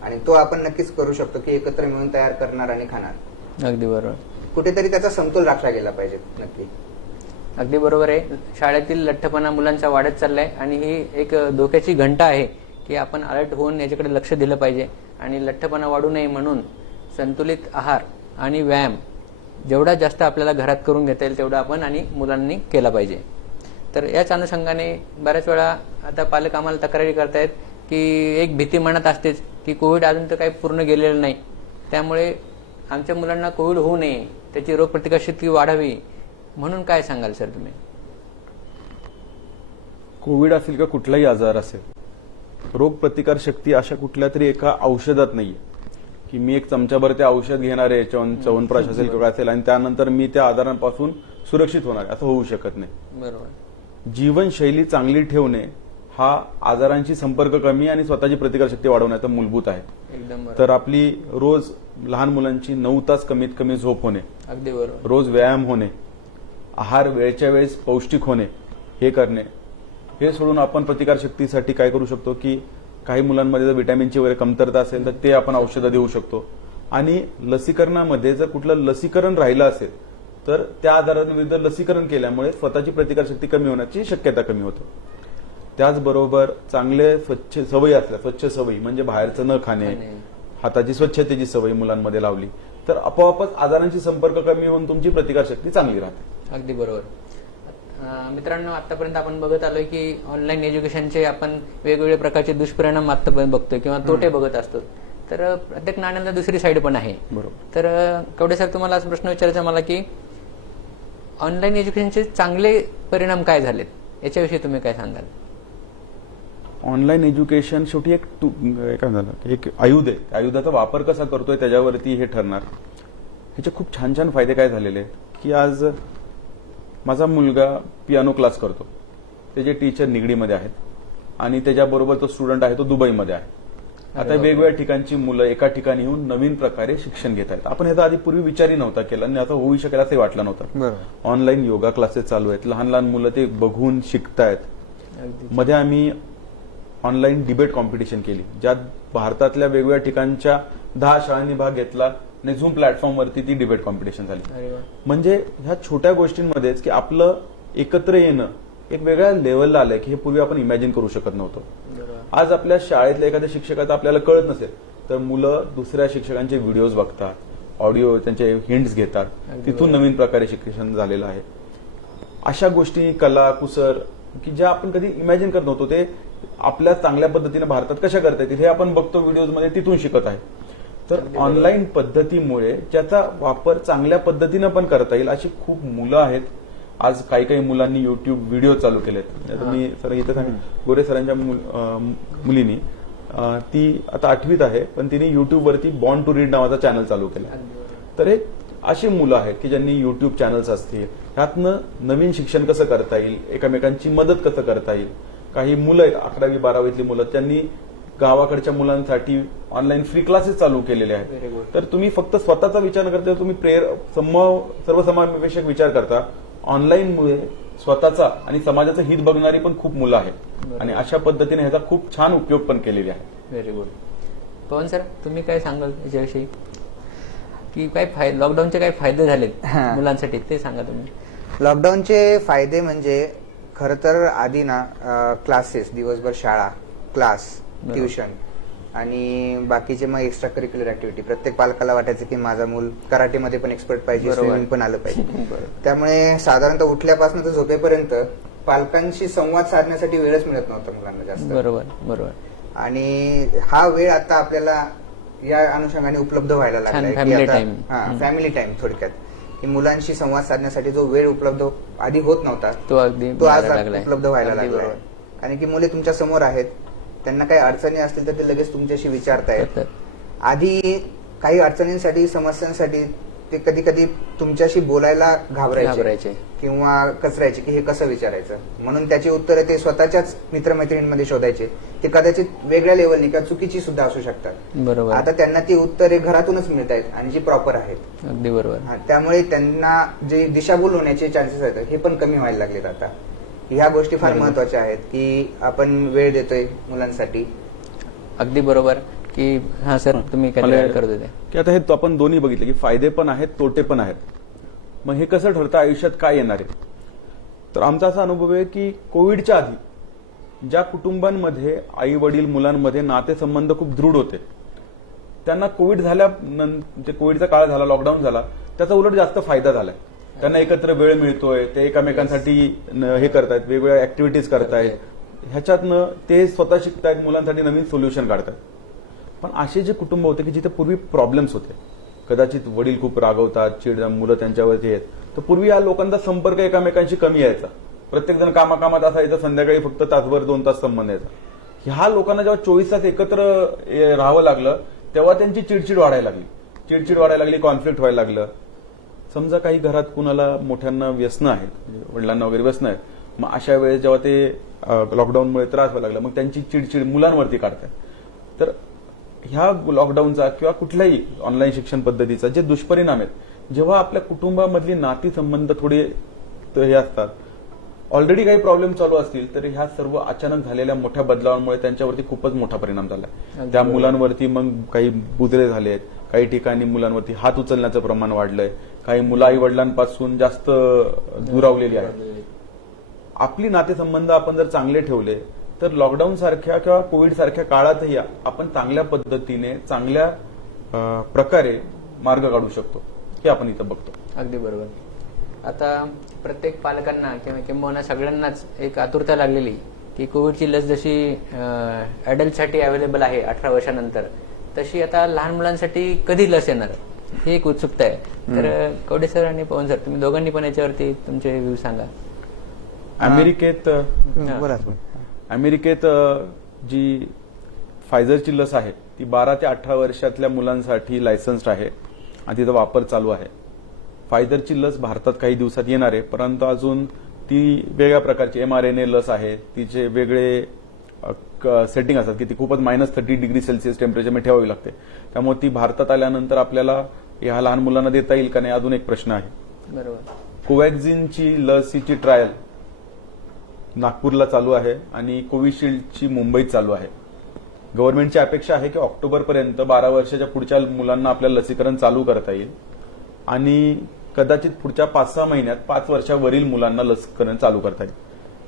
आणि तो आपण नक्कीच करू शकतो की एकत्र मिळून तयार करणार आणि खाणार. अगदी बरोबर. कुठेतरी त्याचा समतोल राखला गेला पाहिजे. नक्की अगदी बरोबर आहे. शाळेतील लठ्ठपणा मुलांचा वाढत चाललाय आणि ही एक धोक्याची घंटा आहे की आपण अलर्ट होऊन याच्याकडे लक्ष दिलं पाहिजे. आणि लठ्ठपणा वाढू नये म्हणून संतुलित आहार आणि व्यायाम जेवढा जास्त आपल्याला घरात करून घेता येईल तेवढा आपण आणि मुलांनी केला पाहिजे. तर याच अनुषंगाने बऱ्याच वेळा आता पालक आम्हाला तक्रारी करतायत की एक भीती मनात असतेच की कोविड अजून तर काही पूर्ण गेलेलं नाही, त्यामुळे आमच्या मुलांना कोविड होऊ नये, त्याची रोगप्रतिकारशक्ती वाढावी, म्हणून काय सांगाल सर तुम्ही? कोविड असेल का कुठलाही आजार असेल, रोगप्रतिकार शक्ती अशा कुठल्या तरी एका औषधात नाहीये की मी एक चमचाभर ते औषध घेणार आहे, च्यवनप्राश असेल किंवा असेल, आणि त्यानंतर मी त्या आजारांपासून सुरक्षित होणार, असं होऊ शकत नाही. बरोबर. जीवनशैली चांगली ठेवणे हा आजारांशी संपर्क कमी आणि स्वतःची प्रतिकारशक्ती वाढवण्याचा मूलभूत आहे. एकदम बरोबर. तर आपली रोज लहान मुलांची 9 तास कमीत कमी झोप होणे, अगदी बरोबर. रोज व्यायाम होणे, आहार वेळच्या वेळेस पौष्टिक होणे, हे करणे. हे सोडून आपण प्रतिकारशक्तीसाठी काय करू शकतो की काही मुलांमध्ये जर व्हिटॅमिनची वगैरे कमतरता असेल तर ते आपण औषधं देऊ शकतो. आणि लसीकरणामध्ये जर कुठलं लसीकरण राहिलं असेल तर त्या आजारांविरुद्ध लसीकरण केल्यामुळे स्वतःची प्रतिकारशक्ती कमी होण्याची शक्यता कमी होते. त्याचबरोबर चांगले स्वच्छ सवयी असल्या, स्वच्छ सवयी म्हणजे बाहेरचं न खाणे, हाताची स्वच्छतेची सवय मुलांमध्ये लावली तर आपोआपच आजारांशी संपर्क कमी होऊन तुमची प्रतिकारशक्ती चांगली राहते. अगदी बरोबर. मित्रांनो, आतापर्यंत आपण बघत आलोय की ऑनलाईन एज्युकेशनचे आपण वेगवेगळ्या प्रकारचे दुष्परिणाम आतापर्यंत बघतोय किंवा तोटे बघत असतो. तर प्रत्येक नाण्याला दुसरी साईड पण आहे. बरोबर. तर कवडे सर, तुम्हाला असा प्रश्न विचारायचा मला की ऑनलाईन एज्युकेशनचे चांगले परिणाम काय झालेत, याच्याविषयी तुम्ही काय सांगाल? ऑनलाईन एज्युकेशन शेवटी काय झालं, एक आयुध आहे. आयुधाचा वापर कसा करतोय त्याच्यावरती हे ठरणार. ह्याचे खूप छान छान फायदे काय झालेले आहेत की आज माझा मुलगा पियानो क्लास करतो, त्याचे टीचर निगडीमध्ये आहेत आणि त्याच्याबरोबर तो स्टुडंट आहे तो दुबईमध्ये आहे. आता वेगवेगळ्या ठिकाणची मुलं एका ठिकाणी येऊन नवीन प्रकारे शिक्षण घेत आहेत. आपण ह्याचा आधी पूर्वी विचारही नव्हता केला आणि आता होऊ शकेल असंही वाटलं नव्हतं. ऑनलाईन योगा क्लासेस चालू आहेत, लहान लहान मुलं ते बघून शिकतायत. मध्ये आम्ही ऑनलाईन डिबेट कॉम्पिटिशन केली, ज्यात भारतातल्या वेगवेगळ्या ठिकाणच्या 10 शाळांनी भाग घेतला आणि झूम प्लॅटफॉर्मवरती ती डिबेट कॉम्पिटिशन झाली. म्हणजे ह्या छोट्या गोष्टींमध्येच की आपलं एकत्र येणं एक वेगळ्या लेवलला आलंय की हे पूर्वी आपण इमॅजिन करू शकत नव्हतो. आज आपल्या शाळेतल्या एखाद्या शिक्षकाचं आपल्याला कळत नसेल तर मुलं दुसऱ्या शिक्षकांचे व्हिडिओज बघतात, ऑडिओ त्यांचे हिंट्स घेतात, तिथून नवीन प्रकारे शिक्षण झालेलं आहे. अशा गोष्टी, कला कुसर की ज्या आपण कधी इमॅजिन करत नव्हतो ते आपल्या चांगल्या पद्धतीने भारतात कशा करता येतील हे आपण बघतो व्हिडिओजमध्ये, तिथून शिकत आहे. तर ऑनलाईन पद्धतीमुळे ज्याचा वापर चांगल्या पद्धतीनं पण करता येईल अशी खूप मुलं आहेत. आज काही काही मुलांनी युट्यूब व्हिडिओ चालू केलेत. आता मी सर इथं सांगेन, गोरे सरांच्या मुलीनी ती आता 8वीत आहे, पण तिने युट्यूबवरती बॉर्न टू रीड नावाचा चॅनल चालू केला. तर हे अशी मुलं आहेत की ज्यांनी युट्यूब चॅनल्स असतील, ह्यातनं नवीन शिक्षण कसं करता येईल, एकमेकांची मदत कसं करता येईल. काही मुलं आहेत 11वी 12वीतली मुलं, त्यांनी गावाकडच्या मुलांसाठी ऑनलाईन फ्री क्लासेस चालू केलेले आहेत. तर तुम्ही फक्त स्वतःचा विचार न करता तुम्ही सर्वसमावेशक विचार करता. ऑनलाईनमुळे स्वतःचा आणि समाजाचं हित बघणारी पण खूप मुलं आहेत आणि अशा पद्धतीने ह्याचा खूप छान उपयोग पण केलेले आहे. Very good. पवन सर, तुम्ही काय सांगाल याच्याविषयी, की काय लॉकडाऊनचे काय फायदे झालेत मुलांसाठी ते सांगा तुम्ही. लॉकडाऊनचे फायदे म्हणजे खरं तर आधी ना क्लासेस, दिवसभर शाळा, क्लास, ट्युशन आणि बाकीचे मग एक्स्ट्रा करिक्युलर ऍक्टिव्हिटी. प्रत्येक पालकाला वाटायचं की माझा मूल कराटेमध्ये पण एक्सपर्ट पाहिजे, स्विमिंग पण आलं पाहिजे. त्यामुळे साधारणतः उठल्यापासून तर झोपेपर्यंत पालकांशी संवाद साधण्यासाठी वेळच मिळत नव्हता मुलांना जास्त. बरोबर. आणि हा वेळ आता आपल्याला या अनुषंगाने उपलब्ध व्हायला लागलाय. फॅमिली टाइम थोडक्यात, की मुलांशी संवाद साधण्यासाठी जो वेळ उपलब्ध आधी होत नव्हता तो आज उपलब्ध व्हायला लागलाय. कारण की मुले तुमच्या समोर आहेत, त्यांना काही अडचणी असतील तर ते लगेच तुमच्याशी विचारतायत. आधी काही अडचणींसाठी, समस्यांसाठी ते कधी कधी तुमच्याशी बोलायला घाबरायचे किंवा कचरायचे की हे कसं विचारायचं, म्हणून त्याची उत्तरे ते स्वतःच्याच मित्रमैत्रिणींमध्ये शोधायचे. ते कदाचित वेगळ्या लेवलनी किंवा चुकीची सुद्धा असू शकतात. बरोबर. आता त्यांना ती उत्तरे घरातूनच मिळत आहेत आणि जी प्रॉपर आहेत. अगदी बरोबर. त्यामुळे त्यांना जे दिशाभूल होण्याचे चान्सेस आहेत हे पण कमी व्हायला लागलेत. आता ह्या गोष्टी फार महत्वाच्या आहेत की आपण वेळ देतोय मुलांसाठी. अगदी बरोबर. की हा सर, तुम्ही काय करत होते की आता हे आपण दोन्ही बघितले की फायदे पण आहेत, तोटे पण आहेत. मग हे कसं ठरतं आयुष्यात काय येणार आहे. तर आमचा असा अनुभव आहे की कोविडच्या आधी ज्या कुटुंबांमध्ये आई वडील मुलांमध्ये नातेसंबंध खूप दृढ होते, त्यांना कोविड झाल्यानंतर, कोविडचा काळ झाला, लॉकडाऊन झाला, त्याचा उलट जास्त फायदा झालाय. त्यांना एकत्र वेळ मिळतोय, ते एकमेकांसाठी हे करतायत, वेगवेगळ्या ऍक्टिव्हिटीज करतायत, ह्याच्यातनं ते स्वतः शिकतायत, मुलांसाठी नवीन सोल्युशन काढतायत. पण असे जे कुटुंब होते की जिथे पूर्वी प्रॉब्लेम्स होते, कदाचित वडील खूप रागवतात, चिडतात, मुलं त्यांच्यावरती येत, तर पूर्वी या लोकांचा संपर्क एकमेकांशी कमी यायचा. प्रत्येक जण कामाकामात असायचं, संध्याकाळी फक्त तासभर 2 तास संबंध यायचा. ह्या लोकांना जेव्हा 24 तास एकत्र राहावं लागलं तेव्हा त्यांची चिडचिड वाढायला लागली, कॉन्फ्लिक्ट व्हायला लागलं. समजा काही घरात कुणाला मोठ्यांना व्यसन आहेत, वडिलांना वगैरे व्यसन आहेत, मग अशा वेळेस जेव्हा ते लॉकडाऊनमुळे त्रास व्हायला लागला, मग त्यांची चिडचिड मुलांवरती काढतात. तर ह्या लॉकडाऊनचा किंवा कुठल्याही ऑनलाईन शिक्षण पद्धतीचा जे दुष्परिणाम आहेत, जेव्हा आपल्या कुटुंबामधली नाती संबंध थोडे हे असतात, ऑलरेडी काही प्रॉब्लेम चालू असतील, तर ह्या सर्व अचानक झालेल्या मोठ्या बदलावांमुळे त्यांच्यावरती खूपच मोठा परिणाम झाला. त्या मुलांवरती मग काही बुजरे झालेत, काही ठिकाणी मुलांवरती हात उचलण्याचं प्रमाण वाढलंय, काही मुलं आई वडिलांपासून जास्त दुरावलेली आहेत. आपली नातेसंबंध आपण जर चांगले ठेवले तर लॉकडाऊन सारख्या किंवा कोविड सारख्या काळातही आपण चांगल्या पद्धतीने, चांगल्या प्रकारे मार्ग काढू शकतो, हे आपण इथं बघतो. अगदी बरोबर. आता प्रत्येक पालकांना किंवा सगळ्यांनाच एक आतुरता लागलेली की कोविडची लस जशी अडल्टसाठी अवेलेबल आहे 18 वर्षानंतर, तशी आता लहान मुलांसाठी कधी लस येणार ही एक उत्सुकता आहे. तर कवडे सर आणि पवन सर, तुम्ही दोघांनी पण याच्यावरती तुमचे व्ह्यू सांगा. अमेरिकेत जी फायझरची लस आहे ती 12 ते 18 वर्षातल्या मुलांसाठी लायसन्स्ड आहे आणि तिचा वापर चालू आहे. फायझरची लस भारतात काही दिवसात येणार आहे, परंतु अजून ती वेगळ्या प्रकारची mRNA लस आहे. तिचे वेगळे सेटिंग असतात की ती खूपच -30°C टेम्परेचर ठेवावी लागते. त्यामुळे ती भारतात आल्यानंतर आपल्याला ह्या लहान मुलांना देता येईल का नाही, अजून एक प्रश्न आहे. बरोबर. कोवॅक्सिनची लसीची ट्रायल नागपूरला चालू आहे आणि कोविशिल्डची मुंबईत चालू आहे. गव्हर्नमेंटची अपेक्षा आहे की ऑक्टोबरपर्यंत 12 वर्षाच्या पुढच्या मुलांना आपल्याला लसीकरण चालू करता येईल आणि कदाचित पुढच्या 5-6 महिन्यात 5 वर्षावरील मुलांना लसीकरण चालू करता येईल.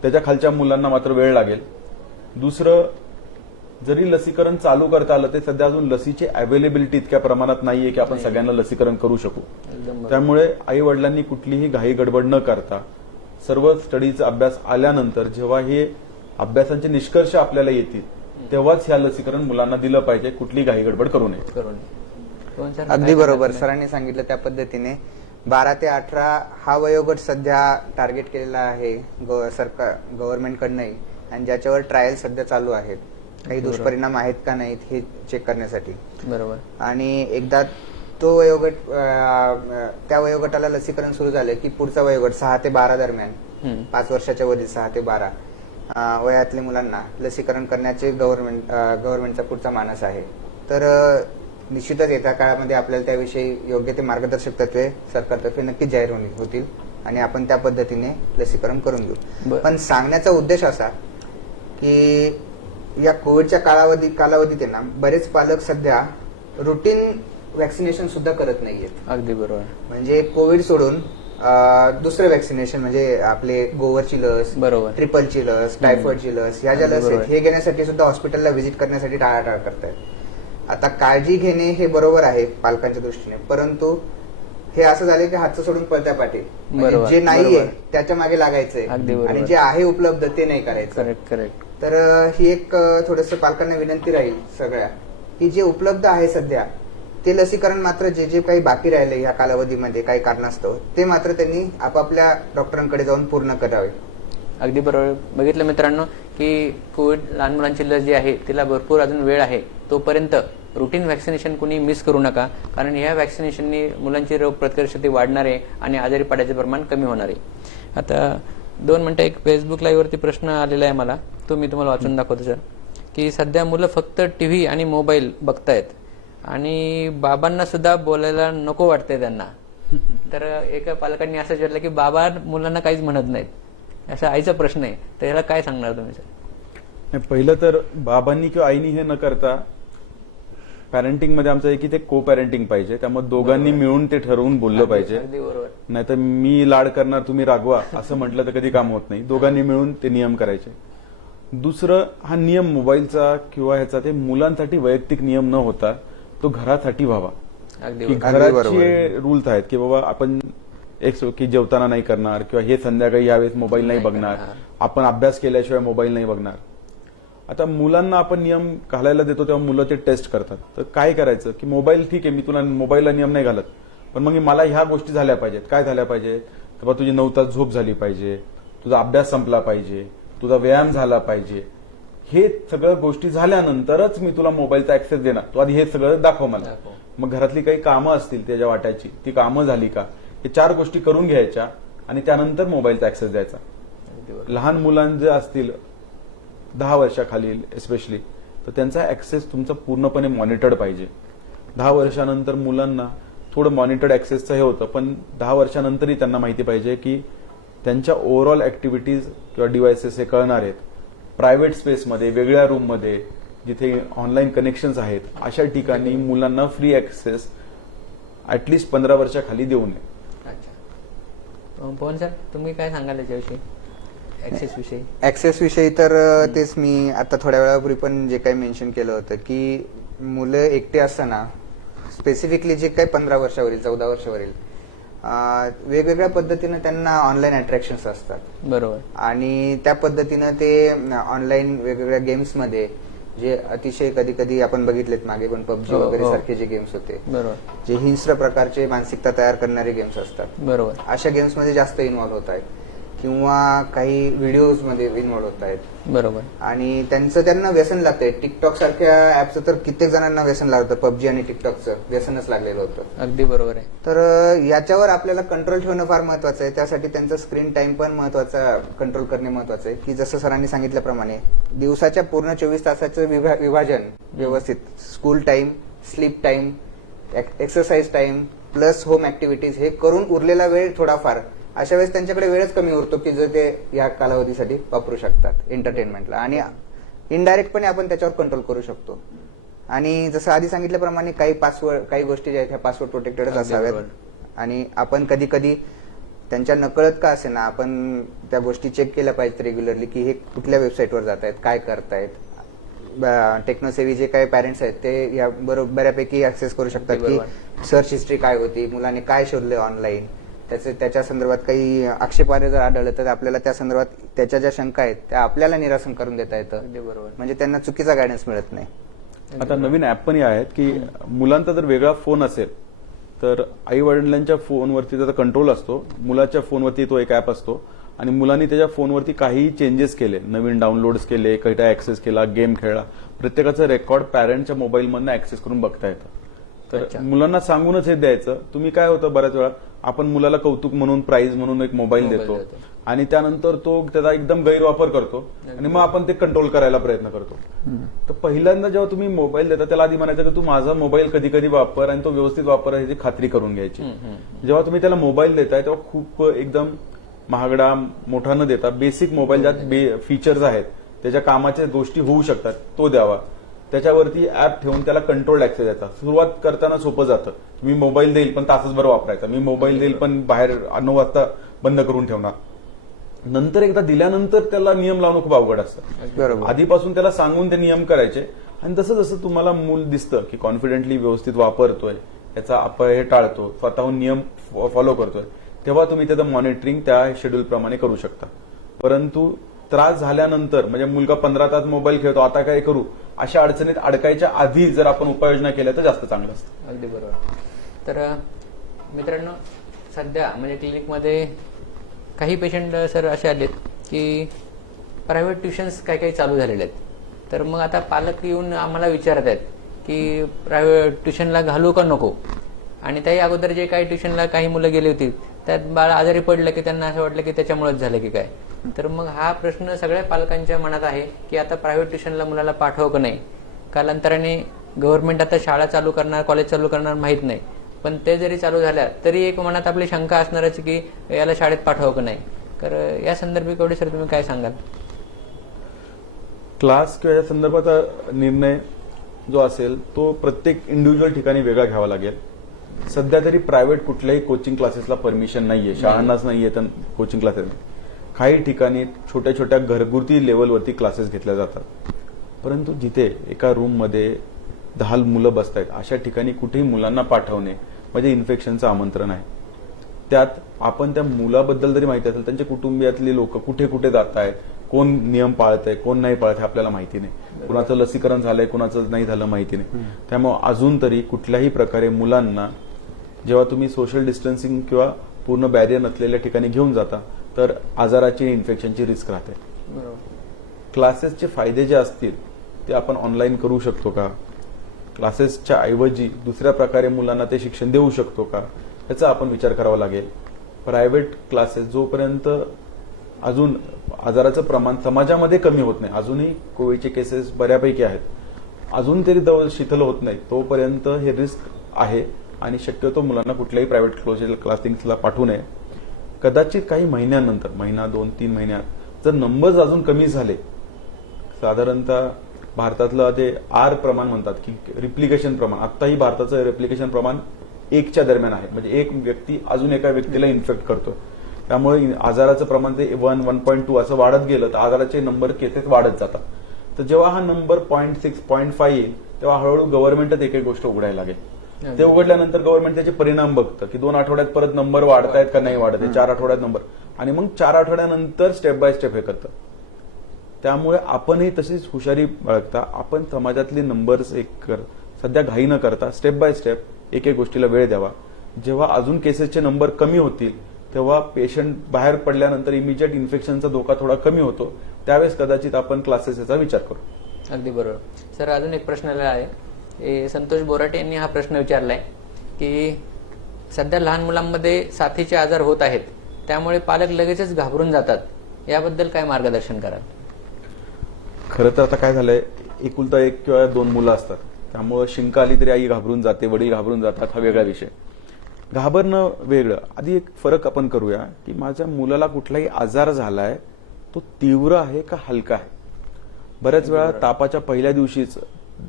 त्याच्या खालच्या मुलांना मात्र वेळ लागेल. दुसरं, जरी लसीकरण चालू करता आलं ते सध्या अजून लसीची अवेलेबिलिटी इतक्या प्रमाणात नाहीये की आपण सगळ्यांना लसीकरण करू शकू. त्यामुळे आई वडिलांनी कुठलीही घाई गडबड न करता सर्व स्टडीचा अभ्यास आल्यानंतर जेव्हा हे अभ्यासाचे निष्कर्ष आपल्याला येतील तेव्हाच ह्या लसीकरण मुलांना दिलं पाहिजे, कुठली घाई गडबड करू नये. पवन सर, अगदी काय बरोबर, सांगाल सरांनी सांगितलं त्या पद्धतीने 12 ते 18 हा वयोगट सध्या टार्गेट केलेला आहे सरकार गव्हर्नमेंटकडनंही, आणि ज्याच्यावर ट्रायल सध्या चालू आहेत. काही बरोबर. दुष्परिणाम आहेत का नाहीत हे चेक करण्यासाठी. तुम्ही? बरोबर. आणि एकदा तो वयोगट त्या वयोगटाला लसीकरण सुरू झालं की पुढचा वयोगट 6 ते 12 दरम्यान, हम्म. 5 वर्षाच्या वरील 6 ते 12 वयातल्या मुलांना लसीकरण करण्याचे गव्हर्नमेंटचा पुढचा मानस आहे. तर निश्चितच येत्या काळामध्ये आपल्याला त्याविषयी योग्य ते मार्गदर्शक तत्वे सरकारतर्फे नक्कीच जाहीर होतील आणि आपण त्या पद्धतीने लसीकरण करून घेऊ. बरं. पण सांगण्याचा उद्देश असा की या कोविडच्या कालावधीत आहे ना, बरेच पालक सध्या रुटीन वॅक्सिनेशन सुद्धा करत नाहीयेत. अगदी बरोबर. म्हणजे कोविड सोडून दुसरं वॅक्सिनेशन म्हणजे आपले गोवरची लस, बरोबर. ट्रिपलची लस, टायफॉइडची लस, ह्या ज्या अगदी लस आहेत बरोबर. हे घेण्यासाठी सुद्धा हॉस्पिटलला व्हिजिट करण्यासाठी टाळाटाळ करतायत. आता काळजी घेणे हे बरोबर आहे पालकांच्या दृष्टीने, परंतु हे असं झालं की हातचं सोडून पळत्या पाठी. म्हणजे बरोबर, जे नाहीये बरोबर. त्याच्या मागे लागायचंय अगदी बरोबर. आणि जे आहे उपलब्ध ते नाही करायचं. Correct correct. तर ही एक थोडस पालकांना विनंती राहील सगळ्या की जे उपलब्ध आहे सध्या ते लसीकरण मात्र जे काही बाकी राहिले या कालावधीमध्ये काही कारणास्तव ते मात्र त्यांनी आपापल्या डॉक्टरांकडे जाऊन पूर्ण करावे. अगदी बरोबर. बघितलं मित्रांनो की कोविड लहान मुलांची लस जी आहे तिला भरपूर अजून वेळ आहे, तोपर्यंत रुटीन व्हॅक्सिनेशन कोणी मिस करू नका, कारण या व्हॅक्सिनेशननी मुलांची रोगप्रतिकारशक्ती वाढणार आहे आणि आजारी पडायचे प्रमाण कमी होणार आहे. आता 2 मिनिटं एक फेसबुक लाईव्ह वरती प्रश्न आलेला आहे मला, तो मी तुम्हाला वाचून दाखवतो सर. की सध्या मुलं फक्त टीव्ही आणि मोबाईल बघतायत आणि बाबांना सुद्धा बोलायला नको वाटतंय त्यांना. तर एका पालकांनी असं विचारलं की बाबा मुलांना काहीच म्हणत नाहीत, असा आईचा प्रश्न आहे, तर याला काय सांगणार तुम्ही सर? नाही, पहिलं तर बाबांनी किंवा आईनी हे न करता पॅरेंटिंग मध्ये आमचं आहे की ते को पॅरेंटिंग पाहिजे, त्यामुळे दोघांनी मिळून ते ठरवून बोललं पाहिजे. अगदी बरोबर. नाहीतर मी लाड करणार तुम्ही रागवा असं म्हटलं तर कधी काम होत नाही. दोघांनी मिळून ते नियम करायचे. दुसरं, हा नियम मोबाईलचा किंवा ह्याचा ते मुलांसाठी वैयक्तिक नियम न होता तो घरासाठी व्हावा. अगदी की बरोबर. घराचे रूल्स आहेत की बाबा आपण की जेवताना नाही करणार किंवा हे संध्याकाळी यावेळेस मोबाईल नाही बघणार, आपण अभ्यास केल्याशिवाय मोबाईल नाही बघणार. आता मुलांना आपण नियम घालायला देतो तेव्हा मुलं ते टेस्ट करतात. तर काय करायचं की मोबाईल ठीक आहे, मी तुला मोबाईलला नियम नाही घालत, पण मग मला ह्या गोष्टी झाल्या पाहिजेत. काय झाल्या पाहिजेत? तर तुझी 9 तास झोप झाली पाहिजे, तुझा अभ्यास संपला पाहिजे, तुझा व्यायाम झाला पाहिजे. हे सगळं गोष्टी झाल्यानंतरच मी तुला मोबाईलचा ऍक्सेस देणार. तू आधी हे सगळं दाखव मला. मग घरातली काही कामं असतील त्याच्या वाट्याची, ती कामं झाली का, हे 4 गोष्टी करून घ्यायच्या आणि त्यानंतर मोबाईलचा ऍक्सेस द्यायचा. लहान मुलांचे जे असतील 10 वर्षाखालील एस्पेशली, तर त्यांचा ऍक्सेस तुमचा पूर्णपणे मॉनिटर्ड पाहिजे. 10 वर्षानंतर मुलांना थोडं मॉनिटर्ड ऍक्सेसचं हे होतं, पण 10 वर्षानंतरही त्यांना माहिती पाहिजे की त्यांच्या ओव्हरऑल ऍक्टिव्हिटीज किंवा डिव्हायसेस हे कळणार आहेत. प्रायव्हेट स्पेसमध्ये, वेगळ्या रूममध्ये, जिथे ऑनलाईन कनेक्शन्स आहेत, अशा ठिकाणी मुलांना फ्री ऍक्सेस ऍटलिस्ट 15 वर्षाखाली देऊ नये. अच्छा. पवन सर, तुम्ही काय सांगाल याच्याविषयी, ऍक्सेस विषयी? ऍक्सेस विषयी तर तेच मी आता थोड्या वेळापूर्वी पण जे काही मेन्शन केलं होतं की मुलं एकटे असताना स्पेसिफिकली जे काही 15 वर्षावरील 14 वर्षावरील वेगवेगळ्या पद्धतीनं त्यांना ऑनलाईन अट्रॅक्शन्स असतात. बरोबर. आणि त्या पद्धतीनं ते ऑनलाईन वेगवेगळ्या गेम्समध्ये जे अतिशय कधी कधी आपण बघितलेत मागे पण पबजी हो, वगैरे हो. सारखे जे गेम्स होते, बरोबर. जे हिंस्र प्रकारचे मानसिकता तयार करणारे गेम्स असतात, बरोबर. अशा गेम्समध्ये जास्त इन्व्हॉल्व्ह होत आहेत किंवा काही व्हिडिओज मध्ये इन्व्हॉल्व्ह होत आहेत. बरोबर. आणि त्यांना व्यसन लागतंय. टिकटॉक सारख्या ऍपचं तर कित्येक जणांना व्यसन लागतं. पबजी आणि टिकटॉकचं व्यसनच लागलेलं होतं. अगदी बरोबर आहे. तर याच्यावर आपल्याला कंट्रोल ठेवणं फार महत्वाचं आहे. त्यासाठी त्यांचं स्क्रीन टाइम पण महत्वाचा, कंट्रोल करणे महत्वाचं आहे. की जसं सरांनी सांगितल्याप्रमाणे दिवसाच्या पूर्ण 24 तासाचं विभाजन व्यवस्थित, school time, sleep time, exercise time plus home activities हे करून उरलेला वेळ थोडाफार, अशा वेळेस त्यांच्याकडे वेळच कमी उरतो की जो ते या कालावधीसाठी वापरू शकतात एंटरटेनमेंटला. आणि इनडायरेक्टपणे आपण त्याच्यावर कंट्रोल करू शकतो. आणि जसं आधी सांगितल्याप्रमाणे काही गोष्टी ज्या आहेत ह्या पासवर्ड प्रोटेक्टेडच अगदी असाव्यात. बरोबर. आणि आपण कधी कधी त्यांच्या नकळत का असे ना आपण त्या गोष्टी चेक केल्या पाहिजेत रेग्युलरली की हे कुठल्या वेबसाईटवर जात आहेत, काय करतायत. टेक्नोसेवी जे काही पॅरेंट्स आहेत ते या बऱ्यापैकी ऍक्सेस करू शकतात की सर्च हिस्ट्री काय होती, मुलाने काय शोधलं ऑनलाईन, त्याच्या संदर्भात काही आक्षेपार्ह जर आढळलं तर आपल्याला त्या संदर्भात त्याच्या ज्या शंका आहेत त्या आपल्याला निरासन करून देता येतं. अगदी बरोबर. म्हणजे त्यांना चुकीचा गायडन्स मिळत नाही. आता नवीन ऍप पण आहेत की मुलांचा जर वेगळा फोन असेल तर आई वडिलांच्या फोनवरती त्याचा कंट्रोल असतो, मुलाच्या फोनवरती तो एक ऍप असतो आणि मुलांनी त्याच्या फोनवरती काही चेंजेस केले, नवीन डाउनलोड्स केले, काही ऍक्सेस केला, गेम खेळला, प्रत्येकाचं रेकॉर्ड पॅरेंटच्या मोबाईलमधनं ऍक्सेस करून बघता येतं. तर मुलांना सांगूनच हे द्यायचं. तुम्ही काय होतं बऱ्याच वेळा आपण मुलाला कौतुक म्हणून प्राइज म्हणून एक मोबाईल देतो आणि त्यानंतर तो त्याचा एकदम गैरवापर करतो आणि मग आपण ते कंट्रोल करायला प्रयत्न करतो. तर पहिल्यांदा जेव्हा तुम्ही मोबाईल देता त्याला आधी म्हणायचं की तू माझा मोबाईल कधी कधी वापर आणि तो व्यवस्थित वापर ह्याची खात्री करून घ्यायची. जेव्हा तुम्ही त्याला मोबाईल देताय तेव्हा खूप एकदम महागडा मोठा न देता बेसिक मोबाईल ज्यात फीचर्स आहेत, त्याच्या कामाच्या गोष्टी होऊ शकतात, तो द्यावा. त्याच्यावरती ऍप ठेवून त्याला कंट्रोल ऍक्सेस द्यायचा. सुरुवात करताना सोपं जातं. मी मोबाईल देईल पण तासभर वापरायचा, मी मोबाईल देईल पण बाहेर 9 वाजता बंद करून ठेवणार. नंतर एकदा दिल्यानंतर त्याला नियम लावणं खूप अवघड असतं. बरोबर. आधीपासून त्याला सांगून ते नियम करायचे आणि जसं जसं तुम्हाला मूल दिसतं की कॉन्फिडेंटली व्यवस्थित वापरतोय, याचा अपव्यय टाळतो, स्वतःहून नियम फॉलो करतोय, तेव्हा तुम्ही त्याचं मॉनिटरिंग त्या शेड्यूल प्रमाणे करू शकता. परंतु त्रास झाल्यानंतर म्हणजे मुलगा 15 तास मोबाईल खेळतो, आता काय करू, अशा अडचणीत अडकायच्या आधी जर आपण उपाययोजना केल्या तर जास्त चांगलं असतं. अगदी बरोबर. तर मित्रांनो, सध्या म्हणजे क्लिनिकमध्ये काही पेशंट सर असे आलेत की प्रायव्हेट ट्युशन्स काही काही चालू झालेले आहेत. तर मग आता पालक येऊन आम्हाला विचारत आहेत की प्रायव्हेट ट्युशनला घालू का नको, आणि त्याही अगोदर जे काही ट्युशनला काही मुलं गेली होती त्यात बाळ आजारी पडलं की त्यांना असं वाटलं की त्याच्यामुळेच झालं की काय. तर मग हा प्रश्न सगळ्या पालकांच्या मनात आहे की आता प्रायव्हेट ट्युशनला मुलाला पाठवावं का नाही. कालांतराने गव्हर्नमेंट आता शाळा चालू करणार, कॉलेज चालू करणार माहीत नाही, पण ते जरी चालू झाल्या तरी एक मनात आपली शंका असणारच की याला शाळेत पाठवावं का नाही. तर या संदर्भी कवडे सर तुम्ही काय सांगाल? क्लास किंवा या संदर्भाचा निर्णय जो असेल तो प्रत्येक इंडिव्हिज्युअल ठिकाणी वेगळा घ्यावा लागेल. सध्या तरी प्रायव्हेट कुठल्याही कोचिंग क्लासेसला परमिशन नाहीये, शाळांनाच नाहीये तर कोचिंग क्लासेस. काही ठिकाणी छोट्या छोट्या घरगुती लेवलवरती क्लासेस घेतल्या जातात. परंतु जिथे एका रूममध्ये 10 मुलं बसत आहेत अशा ठिकाणी कुठेही मुलांना पाठवणे म्हणजे इन्फेक्शनचं आमंत्रण आहे. त्यात आपण त्या मुलाबद्दल जरी माहिती असेल, त्यांच्या कुटुंबियातली लोक कुठे कुठे जात आहेत, कोण नियम पाळत आहे, कोण नाही पाळत हे आपल्याला माहिती नाही. कुणाचं लसीकरण झालंय, कुणाचं नाही झालं माहिती नाही. त्यामुळे अजून तरी कुठल्याही प्रकारे मुलांना जेव्हा तुम्ही सोशल डिस्टन्सिंग किंवा पूर्ण बॅरियर नसलेल्या ठिकाणी घेऊन जाता तर आजाराची इन्फेक्शनची रिस्क राहते. क्लासेसचे फायदे जे असतील ते आपण ऑनलाईन करू शकतो का, क्लासेसच्या ऐवजी दुसऱ्या प्रकारे मुलांना ते शिक्षण देऊ शकतो का, याचा आपण विचार करावा लागेल. प्रायव्हेट क्लासेस जोपर्यंत अजून आजाराचं प्रमाण समाजामध्ये कमी होत नाही, अजूनही कोविडचे केसेस बऱ्यापैकी आहेत, अजून तरी शिथिल होत नाही, तोपर्यंत हे रिस्क आहे आणि शक्यतो मुलांना कुठल्याही प्रायव्हेट क्लासिंगला पाठवू नये. कदाचित काही महिन्यानंतर, महिना 2-3 महिन्यात जर नंबर्स अजून कमी झाले, साधारणतः भारतातलं ते आर प्रमाण म्हणतात की रिप्लिकेशन प्रमाण, आत्ताही भारताचं रिप्लिकेशन प्रमाण 1च्या दरम्यान आहे, म्हणजे एक व्यक्ती अजून एका व्यक्तीला इन्फेक्ट करतो. त्यामुळे आजाराचं प्रमाण ते 1, 1.2 असं वाढत गेलं तर आजाराचे नंबर केसेस वाढत जातात. तर जेव्हा हा नंबर 0.6, 0.5 येईल तेव्हा हळूहळू गव्हर्नमेंटच एक एक गोष्ट उघडायला लागेल. ते उघडल्यानंतर गव्हर्नमेंट त्याचे परिणाम बघतं की 2 आठवड्यात परत नंबर वाढतायत का नाही वाढत आहे, 4 आठवड्यात नंबर, आणि मग 4 आठवड्यानंतर स्टेप बाय स्टेप हे करतं. त्यामुळे आपणही तशीच हुशारी बाळगता आपण समाजातले नंबर्स सध्या घाई न करता स्टेप बाय स्टेप एक एक गोष्टीला वेळ द्यावा. जेव्हा अजून केसेसचे नंबर कमी होतील तेव्हा पेशंट बाहेर पडल्यानंतर इमिजिएट इन्फेक्शनचा धोका थोडा कमी होतो, त्यावेळेस कदाचित आपण क्लासेसचा विचार करू. अगदी बरोबर. सर, अजून एक प्रश्न आलेला आहे. संतोष बोराटे यांनी हा प्रश्न विचारलाय की सध्या लहान मुलांमध्ये साथीचे आजार होत आहेत, त्यामुळे पालक लगेचच घाबरून जातात, याबद्दल काय मार्गदर्शन कराल? खरं तर आता काय झालंय, एकुलता 1 किंवा 2 मुलं असतात, त्यामुळे शिंका आली तरी आई घाबरून जाते, वडील घाबरून जातात, हा वेगळा विषय. घाबरणं वेगळं. आधी एक फरक आपण करूया की माझ्या मुलाला कुठलाही आजार झालाय तो तीव्र आहे का हलका आहे. बऱ्याच वेळा तापाच्या पहिल्या दिवशीच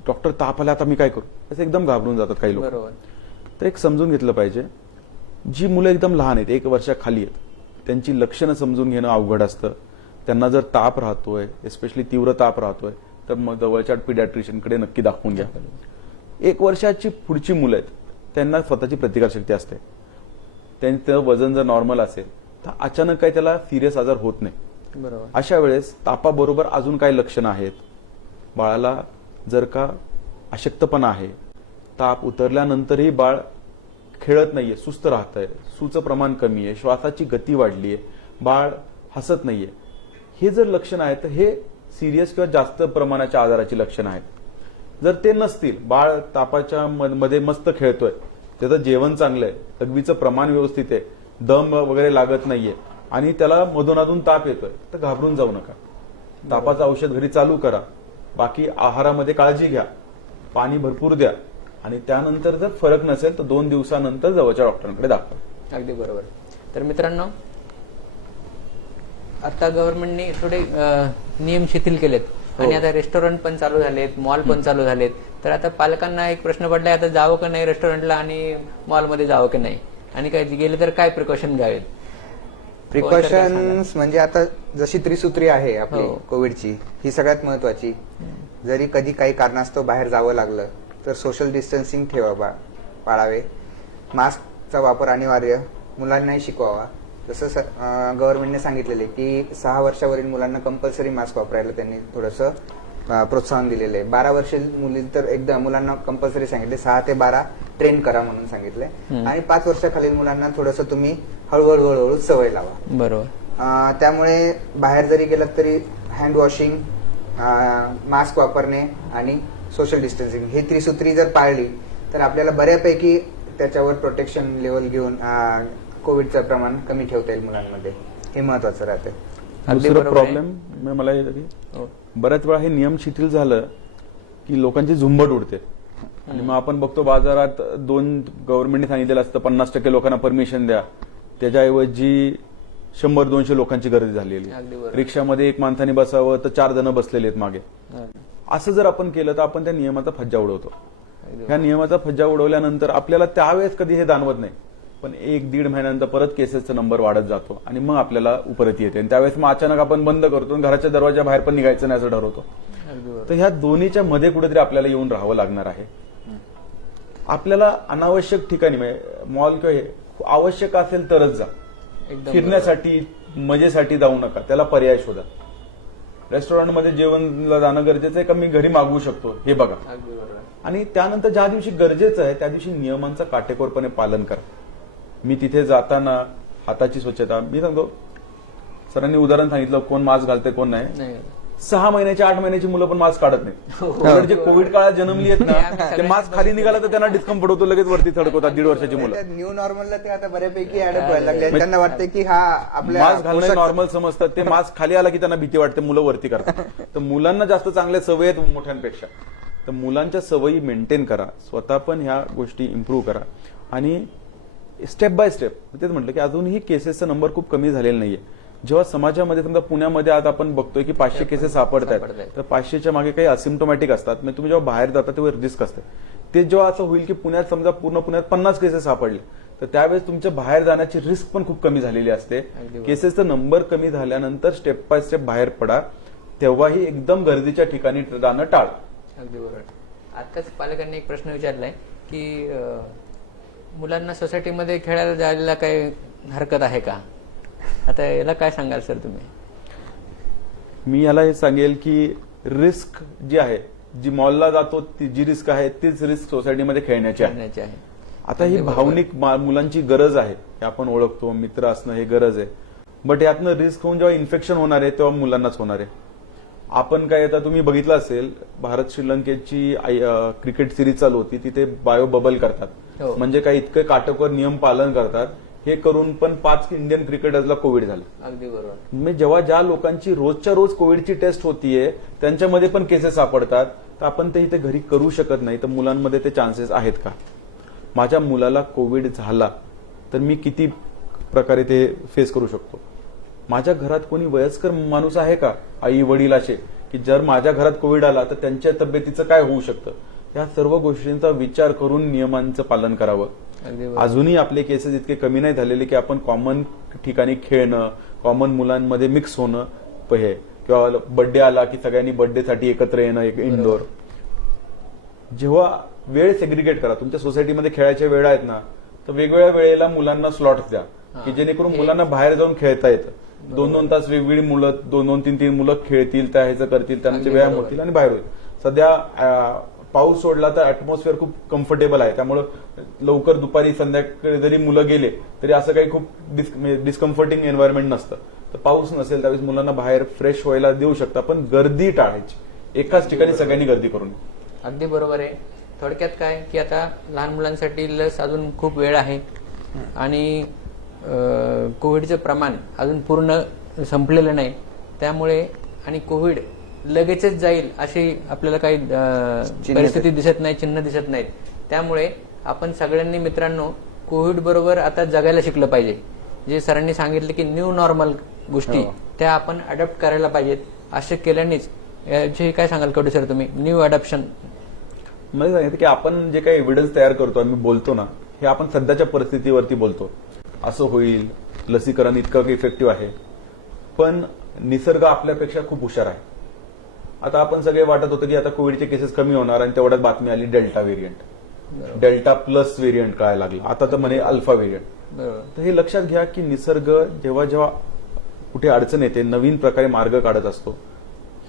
डॉक्टर ताप आला आता मी काय करू, असं एकदम घाबरून जातात काही लोक. तर एक समजून घेतलं पाहिजे, जी मुलं एकदम लहान आहेत, 1 वर्षाखाली आहेत, त्यांची लक्षणं समजून घेणं अवघड असतं. त्यांना जर ताप राहतोय, एस्पेशली तीव्र ताप राहतोय, तर मग जवळच्या पिडॅट्रिशियनकडे नक्की दाखवून घ्या. 1 वर्षाची पुढची मुलं आहेत, त्यांना स्वतःची प्रतिकारशक्ती असते, त्यांचं वजन जर नॉर्मल असेल तर अचानक काही त्याला सिरियस आजार होत नाही. बरोबर. अशा वेळेस तापाबरोबर अजून काही लक्षणं आहेत, बाळाला जर का अशक्तपणा आहे, ताप उतरल्यानंतरही बाळ खेळत नाहीये, सुस्त राहतंय, सूचं प्रमाण कमी आहे, श्वासाची गती वाढली आहे, बाळ हसत नाहीये, हे जर लक्षण आहे तर हे सिरियस किंवा जास्त प्रमाणाच्या आजाराची लक्षणं आहेत. जर ते नसतील, बाळ तापाच्या मध्ये मस्त खेळतोय, त्याचं जेवण चांगलं आहे, लघवीचं प्रमाण व्यवस्थित आहे, दम वगैरे लागत नाहीये आणि त्याला मधून ताप येतोय, तर घाबरून जाऊ नका. तापाचं औषध घरी चालू करा, बाकी आहारामध्ये काळजी घ्या, पाणी भरपूर द्या आणि त्यानंतर जर फरक नसेल तर 2 दिवसानंतर जवळच्या डॉक्टरांकडे दाखवा. अगदी बरोबर. तर मित्रांनो, आता गव्हर्नमेंटने थोडे नियम शिथिल केलेत आणि आता रेस्टॉरंट पण चालू झालेत, मॉल पण चालू झालेत. तर आता पालकांना एक प्रश्न पडलाय, आता जावं का नाही रेस्टॉरंटला आणि मॉलमध्ये जावं की नाही, आणि काय गेले तर काय प्रिकॉशन घ्यावेत? प्रिकॉशन्स म्हणजे आता जशी त्रिसूत्री आहे आपली हो. कोविडची, ही सगळ्यात महत्वाची. जरी कधी काही कारणास्तव बाहेर जावं लागलं तर सोशल डिस्टन्सिंग पाळावे, मास्कचा वापर अनिवार्य, मुलांनाही शिकवावा. जसं गव्हर्नमेंटने सांगितलेले की 6 वर्षावरील मुलांना कंपल्सरी मास्क वापरायला त्यांनी थोडंसं प्रोत्साहन दिलेलं आहे. 12 वर्षीय मुली तर एकदा मुलांना कंपल्सरी सांगितले, 6 ते 12 ट्रेन करा म्हणून सांगितलंय आणि 5 वर्षाखालील मुलांना थोडंसं तुम्ही हळूहळू सवय लावा. बरोबर. त्यामुळे बाहेर जरी गेलात तरी हँड वॉशिंग, मास्क वापरणे आणि सोशल डिस्टन्सिंग ही त्रिसूत्री जर पाळली तर आपल्याला बऱ्यापैकी त्याच्यावर प्रोटेक्शन लेवल घेऊन कोविडचं प्रमाण कमी ठेवता येईल मुलांमध्ये. हे महत्वाचं राहतं. दुसरं प्रॉब्लेम मला येतं की बऱ्याच वेळा हे नियम शिथिल झालं की लोकांची झुंबड उडते आणि मग आपण बघतो बाजारात गव्हर्नमेंटने सांगितलेलं असतं 50% लोकांना परमिशन द्या, त्याच्याऐवजी 100-200 लोकांची गर्दी झालेली. रिक्षामध्ये 1 माणसाने बसावं तर 4 जण बसलेले आहेत मागे. असं जर आपण केलं तर आपण त्या नियमाचा फज्जा उडवतो. ह्या नियमाचा फज्जा उडवल्यानंतर आपल्याला त्यावेळेस कधी हे जाणवत नाही, पण 1-1.5 महिन्यानंतर परत केसेसचा नंबर वाढत जातो आणि मग आपल्याला उपरती येते आणि त्यावेळेस मग अचानक आपण बंद करतो आणि घराच्या दरवाजा बाहेर पण निघायचं नाही असं ठरवतो. तर ह्या दोन्हीच्या मध्ये कुठेतरी आपल्याला येऊन राहावं लागणार आहे. आपल्याला अनावश्यक ठिकाणी मॉल किंवा हे आवश्यक असेल तरच जा. फिरण्यासाठी मजेसाठी जाऊ नका, त्याला पर्याय शोधा. रेस्टॉरंटमध्ये जेवणला जाणं गरजेचं आहे का मी घरी मागवू शकतो हे बघा. आणि त्यानंतर ज्या दिवशी गरजेचं आहे त्या दिवशी नियमांचं काटेकोरपणे पालन करा. मी तिथे जाताना हाताची स्वच्छता, मी सांगतो सरांनी उदाहरण सांगितलं कोण मास्क घालते कोण नाही. 6 महिन्याची 8 महिन्याची मुलं पण मास्क काढत नाही. जे कोविड काळात जन्मली आहेत ना ते मास्क खाली निघाला तर त्यांना डिस्कम्फर्ट होतो, लगेच वरती थडकवतात 1.5 वर्षाची मुलं. न्यू नॉर्मलला ते आता बऱ्यापैकी ऍडप्ट व्हायला लागले. त्यांना वाटतं की हा आपल्या मास्क घालणं नॉर्मल समजतात, ते मास्क खाली आला की त्यांना भीती वाटते, मुलं वरती करतात. तर मुलांना जास्त चांगल्या सवयी आहेत मोठ्यांपेक्षा. तर मुलांच्या सवयी मेंटेन करा, स्वतः पण ह्या गोष्टी इम्प्रूव्ह करा आणि स्टेप बाय स्टेप. तेच म्हटलं की अजूनही केसेसचा नंबर खूप कमी झालेला नाहीये. जेव्हा समाजामध्ये समजा पुण्यामध्ये आज आपण बघतोय की 500 केसेस सापडतात, तर 500च्या मागे काही असिम्प्टोमॅटिक असतात. म्हणजे तुम्ही जेव्हा बाहेर जाता तेव्हा रिस्क असते. ते जेव्हा असं होईल की पुण्यात समजा पूर्ण पुण्यात 50 केसेस सापडले तर त्यावेळेस तुमच्या बाहेर जाण्याची रिस्क पण खूप कमी झालेली असते. केसेसचा नंबर कमी झाल्यानंतर स्टेप बाय स्टेप बाहेर पडा, तेव्हाही एकदम गर्दीच्या ठिकाणी जाणं टाळ. अगदी बरोबर. आताच पालकांनी एक प्रश्न विचारलाय की मुलांना सोसायटीमध्ये खेळायला जायला काही हरकत आहे का? आता याला काय सांगाल सर तुम्ही? मी याला हे सांगेल की रिस्क जी आहे, जी मॉलला जातो ती जी रिस्क आहे तीच रिस्क सोसायटीमध्ये खेळण्याची आहे. आता ही भावनिक मुलांची गरज आहे हे आपण ओळखतो, मित्र असणं हे गरज आहे. बट यातनं रिस्क होऊन जेव्हा इन्फेक्शन होणार आहे तेव्हा मुलांनाच होणार आहे. आपण काय आता तुम्ही बघितलं असेल भारत श्रीलंकेची क्रिकेट सिरीज चालू होती, तिथे बायो बबल करतात. म्हणजे काय इतकं काटेकोर नियम पालन करतात, हे करून पण 5 इंडियन क्रिकेटर्सला कोविड झालं. अगदी बरोबर. म्हणजे जेव्हा ज्या लोकांची रोजच्या रोज कोविडची टेस्ट होतीये त्यांच्यामध्ये पण केसेस सापडतात, तर आपण ते इथे घरी करू शकत नाही. तर मुलांमध्ये ते चान्सेस आहेत का? माझ्या मुलाला कोविड झाला तर मी किती प्रकारे ते फेस करू शकतो? माझ्या घरात कोणी वयस्कर माणूस आहे का, आई वडील असे की जर माझ्या घरात कोविड आला तर त्यांच्या तब्येतीचं काय होऊ शकतं? या सर्व गोष्टींचा विचार करून नियमांचं पालन करावं. अजूनही आपले केसेस इतके कमी नाही झालेले की आपण कॉमन ठिकाणी खेळणं, कॉमन मुलांमध्ये मिक्स होणं हे, किंवा बर्थडे आला की सगळ्यांनी बर्थडेसाठी एकत्र येणं इंडोर. जेव्हा वेळ सेग्रिगेट करा, तुमच्या सोसायटीमध्ये खेळायच्या वेळा आहेत ना तर वेगवेगळ्या वेळेला मुलांना स्लॉट्स द्या की जेणेकरून मुलांना बाहेर जाऊन खेळता येतं. 2-2 तास वेगवेगळी मुलं 2-2, 3-3 मुलं खेळतील, त्या ह्याचं करतील, त्यांचे व्यायाम होतील आणि बाहेर होईल. सध्या पाऊस सोडला तर ऍटमॉस्फिअर खूप कम्फर्टेबल आहे, त्यामुळं लवकर दुपारी संध्याकाळी जरी मुलं गेले तरी असं काही खूप डिस्कम्फर्टिंग एन्व्हायरमेंट नसतं. तर पाऊस नसेल त्यावेळेस मुलांना बाहेर फ्रेश व्हायला देऊ शकता, पण गर्दी टाळायची. एकाच ठिकाणी सगळ्यांनी गर्दी करून. अगदी बरोबर आहे. थोडक्यात काय की आता लहान मुलांसाठी लस अजून खूप वेळ आहे आणि कोविडचं प्रमाण अजून पूर्ण संपलेलं नाही, त्यामुळे आणि कोविड लगेचच जाईल अशी आपल्याला काही परिस्थिती दिसत नाही, चिन्ह दिसत नाहीत. त्यामुळे आपण सगळ्यांनी मित्रांनो कोविड बरोबर आता जगायला शिकलं पाहिजे. जे सरांनी सांगितलं की न्यू नॉर्मल गोष्टी त्या आपण अडॉप्ट करायला पाहिजेत. असे केल्यानेच याचे काय सांगाल कवडे सर तुम्ही, न्यू अडॉप्शन? मला सांगितलं की आपण जे काही एव्हिडन्स तयार करतो, आम्ही बोलतो ना, हे आपण सध्याच्या परिस्थितीवरती बोलतो. असं होईल, लसीकरण इतकं इफेक्टिव्ह आहे, पण निसर्ग आपल्यापेक्षा खूप हुशार आहे. आता आपण सगळे वाटत होतं की आता कोविडचे केसेस कमी होणार आणि तेवढ्यात बातमी आली delta variant, delta plus variant कळायला लागला, आता तर म्हणे अल्फा व्हेरियंट. तर हे लक्षात घ्या की निसर्ग जेव्हा जेव्हा कुठे अडचण येते नवीन प्रकारे मार्ग काढत असतो.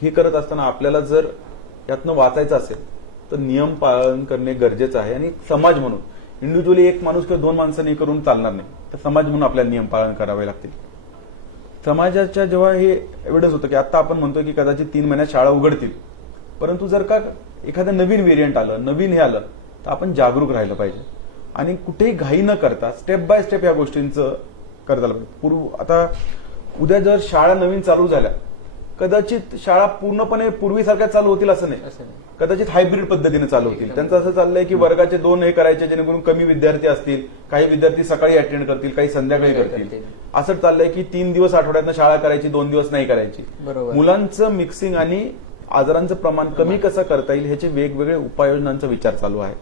हे करत असताना आपल्याला जर यातनं वाचायचं असेल तर नियम पालन करणे गरजेचं आहे. आणि समाज म्हणून इंडिव्हिज्युअली एक माणूस किंवा दोन माणसांनी करून चालणार नाही, तर समाज म्हणून आपल्याला नियम पालन करावे लागतील. समाजाच्या जेव्हा हे एव्हिडन्स होतं की आता आपण म्हणतोय की कदाचित 3 महिन्यात शाळा उघडतील, परंतु जर का एखादं नवीन व्हेरियंट आलं, नवीन हे आलं, तर आपण जागरूक राहिलं पाहिजे आणि कुठेही घाई न करता स्टेप बाय स्टेप या गोष्टींचं करता आलं पाहिजे. आता उद्या जर शाळा नवीन चालू झाल्या, कदाचित शाळा पूर्णपणे पूर्वीसारख्या चालू होतील असं नाही, कदाचित हायब्रिड पद्धतीने चालू होतील. त्यांचं असं चाललंय की वर्गाचे 2 हे करायचे जेणेकरून कमी विद्यार्थी असतील, काही विद्यार्थी सकाळी अटेंड करतील, काही संध्याकाळी करतील. असं चाललंय की 3 दिवस आठवड्यातनं शाळा करायची, 2 दिवस नाही करायची. मुलांचं मिक्सिंग आणि आजारांचं प्रमाण कमी कसं करता येईल ह्याचे वेगवेगळे उपाययोजनांचा विचार चालू आहे.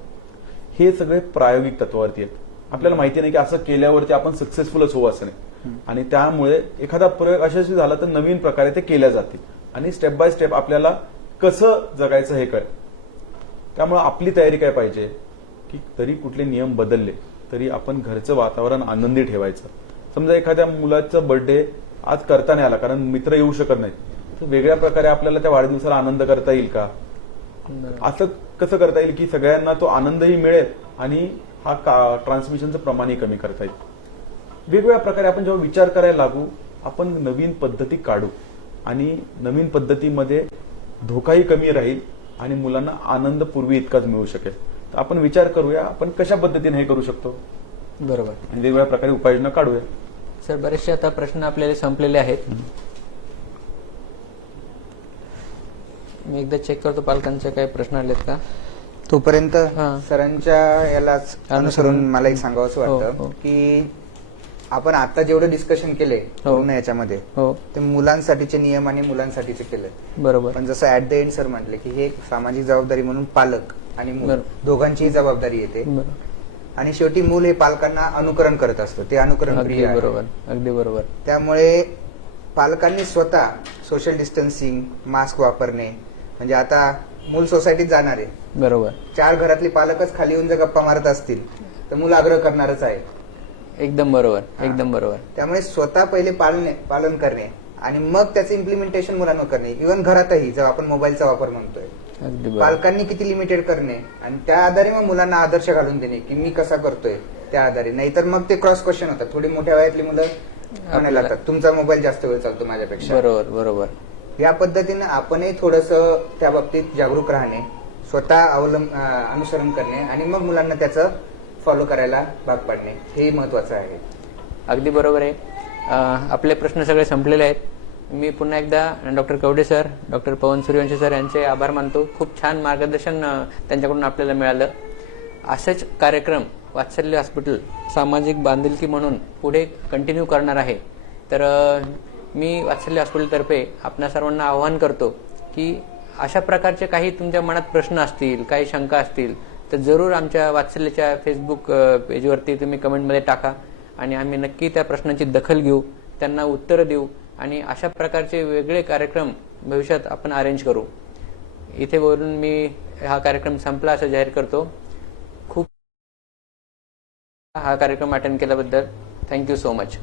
हे सगळे प्रायोगिक तत्वावरती आहेत. आपल्याला माहिती नाही की असं केल्यावरती आपण सक्सेसफुलच होऊ असं नाही, आणि त्यामुळे एखादा प्रयोग यशस्वी झाला तर नवीन प्रकारे ते केल्या जातील आणि स्टेप बाय स्टेप आपल्याला कसं जगायचं हे कळेल. त्यामुळे आपली तयारी काय पाहिजे की तरी कुठले नियम बदलले तरी आपण घरचं वातावरण आनंदी ठेवायचं. समजा एखाद्या मुलाचा बर्थडे आज करता नाही आला कारण मित्र येऊ शकत नाहीत, तर वेगळ्या प्रकारे आपल्याला त्या वाढदिवसाला आनंद करता येईल का? असं कसं करता येईल की सगळ्यांना तो आनंदही मिळेल आणि हा ट्रान्समिशनचं प्रमाणही कमी करता येईल. वेगवेगळ्या प्रकारे आपण जेव्हा विचार करायला लागू, आपण नवीन पद्धती काढू आणि नवीन पद्धतीमध्ये धोकाही कमी राहील आणि मुलांना आनंद पूर्वी इतकाच मिळू शकेल. तर आपण विचार करूया आपण कशा पद्धतीने हे करू शकतो. बरोबर. आणि वेगवेगळ्या प्रकारे उपाययोजना काढूया. सर बरेचसे आता प्रश्न आपल्याला संपलेले आहेत. मी एकदा चेक करतो पालकांचे काही प्रश्न आलेत का. तोपर्यंत सरांच्या यालाच अनुसरून मला एक सांगावंसं हो. वाटतं की आपण आता जेवढं डिस्कशन केले पूर्ण याच्यामध्ये ते मुलांसाठीचे नियम आणि मुलांसाठीचे केले. बरोबर. पण जसं ऍट द एंड सर म्हटले की हे एक सामाजिक जबाबदारी म्हणून पालक आणि मूल दोघांचीही जबाबदारी येते. आणि शेवटी मूल हे पालकांना अनुकरण करत असतं, ते अनुकरण क्रिया आहे. बरोबर, अगदी बरोबर. त्यामुळे पालकांनी स्वतः सोशल डिस्टन्सिंग, मास्क वापरणे, म्हणजे आता मूल सोसायटीत जाणार आहे, बरोबर, 4 घरातले पालकच खाली येऊन जर गप्पा मारत असतील तर मूल आग्रह करणारच आहे. एकदम बरोबर, एकदम बरोबर. त्यामुळे स्वतः पहिले पालन करणे आणि मग त्याचं इम्प्लिमेंटेशन मुलांवर करणे. इव्हन घरातही जेव्हा आपण मोबाईलचा वापर म्हणतोय, पालकांनी किती लिमिटेड करणे आणि त्या आधारे मग मुलांना आदर्श घालून देणे की मी कसा करतोय त्या आधारे. नाहीतर मग ते क्रॉस क्वेश्चन होतात. थोडी मोठ्या वयातली मुलं म्हणायला लागतात तुमचा मोबाईल जास्त वेळ चालतो माझ्यापेक्षा. बरोबर, बरोबर. या पद्धतीने आपणही थोडंसं त्या बाबतीत जागरूक राहणे, स्वतः अनुसरण करणे आणि मग मुलांना त्याचं फॉलो करायला भाग पाडणे हे महत्वाचं आहे. अगदी बरोबर आहे. आपले प्रश्न सगळे संपलेले आहेत. मी पुन्हा एकदा डॉक्टर कवडे सर, डॉक्टर पवन सूर्यवंशी सर यांचे आभार मानतो. खूप छान मार्गदर्शन त्यांच्याकडून आपल्याला मिळालं. असेच कार्यक्रम वात्सल्य हॉस्पिटल सामाजिक बांधिलकी म्हणून पुढे कंटिन्यू करणार आहे. तर मी वात्सल्य हॉस्पिटलतर्फे आपणा सर्वांना आवाहन करतो की अशा प्रकारचे काही तुमच्या मनात प्रश्न असतील, काही शंका असतील तर जरूर आमच्या वात्सल्यच्या फेसबुक पेजवरती तुम्ही कमेंटमध्ये टाका आणि आम्ही नक्की त्या प्रश्नांची दखल घेऊ, त्यांना उत्तरं देऊ आणि अशा प्रकारचे वेगळे कार्यक्रम भविष्यात आपण अरेंज करू. इथे बोलून मी हा कार्यक्रम संपला असं जाहीर करतो. खूप हा कार्यक्रम अटेंड केल्याबद्दल थँक्यू सो मच.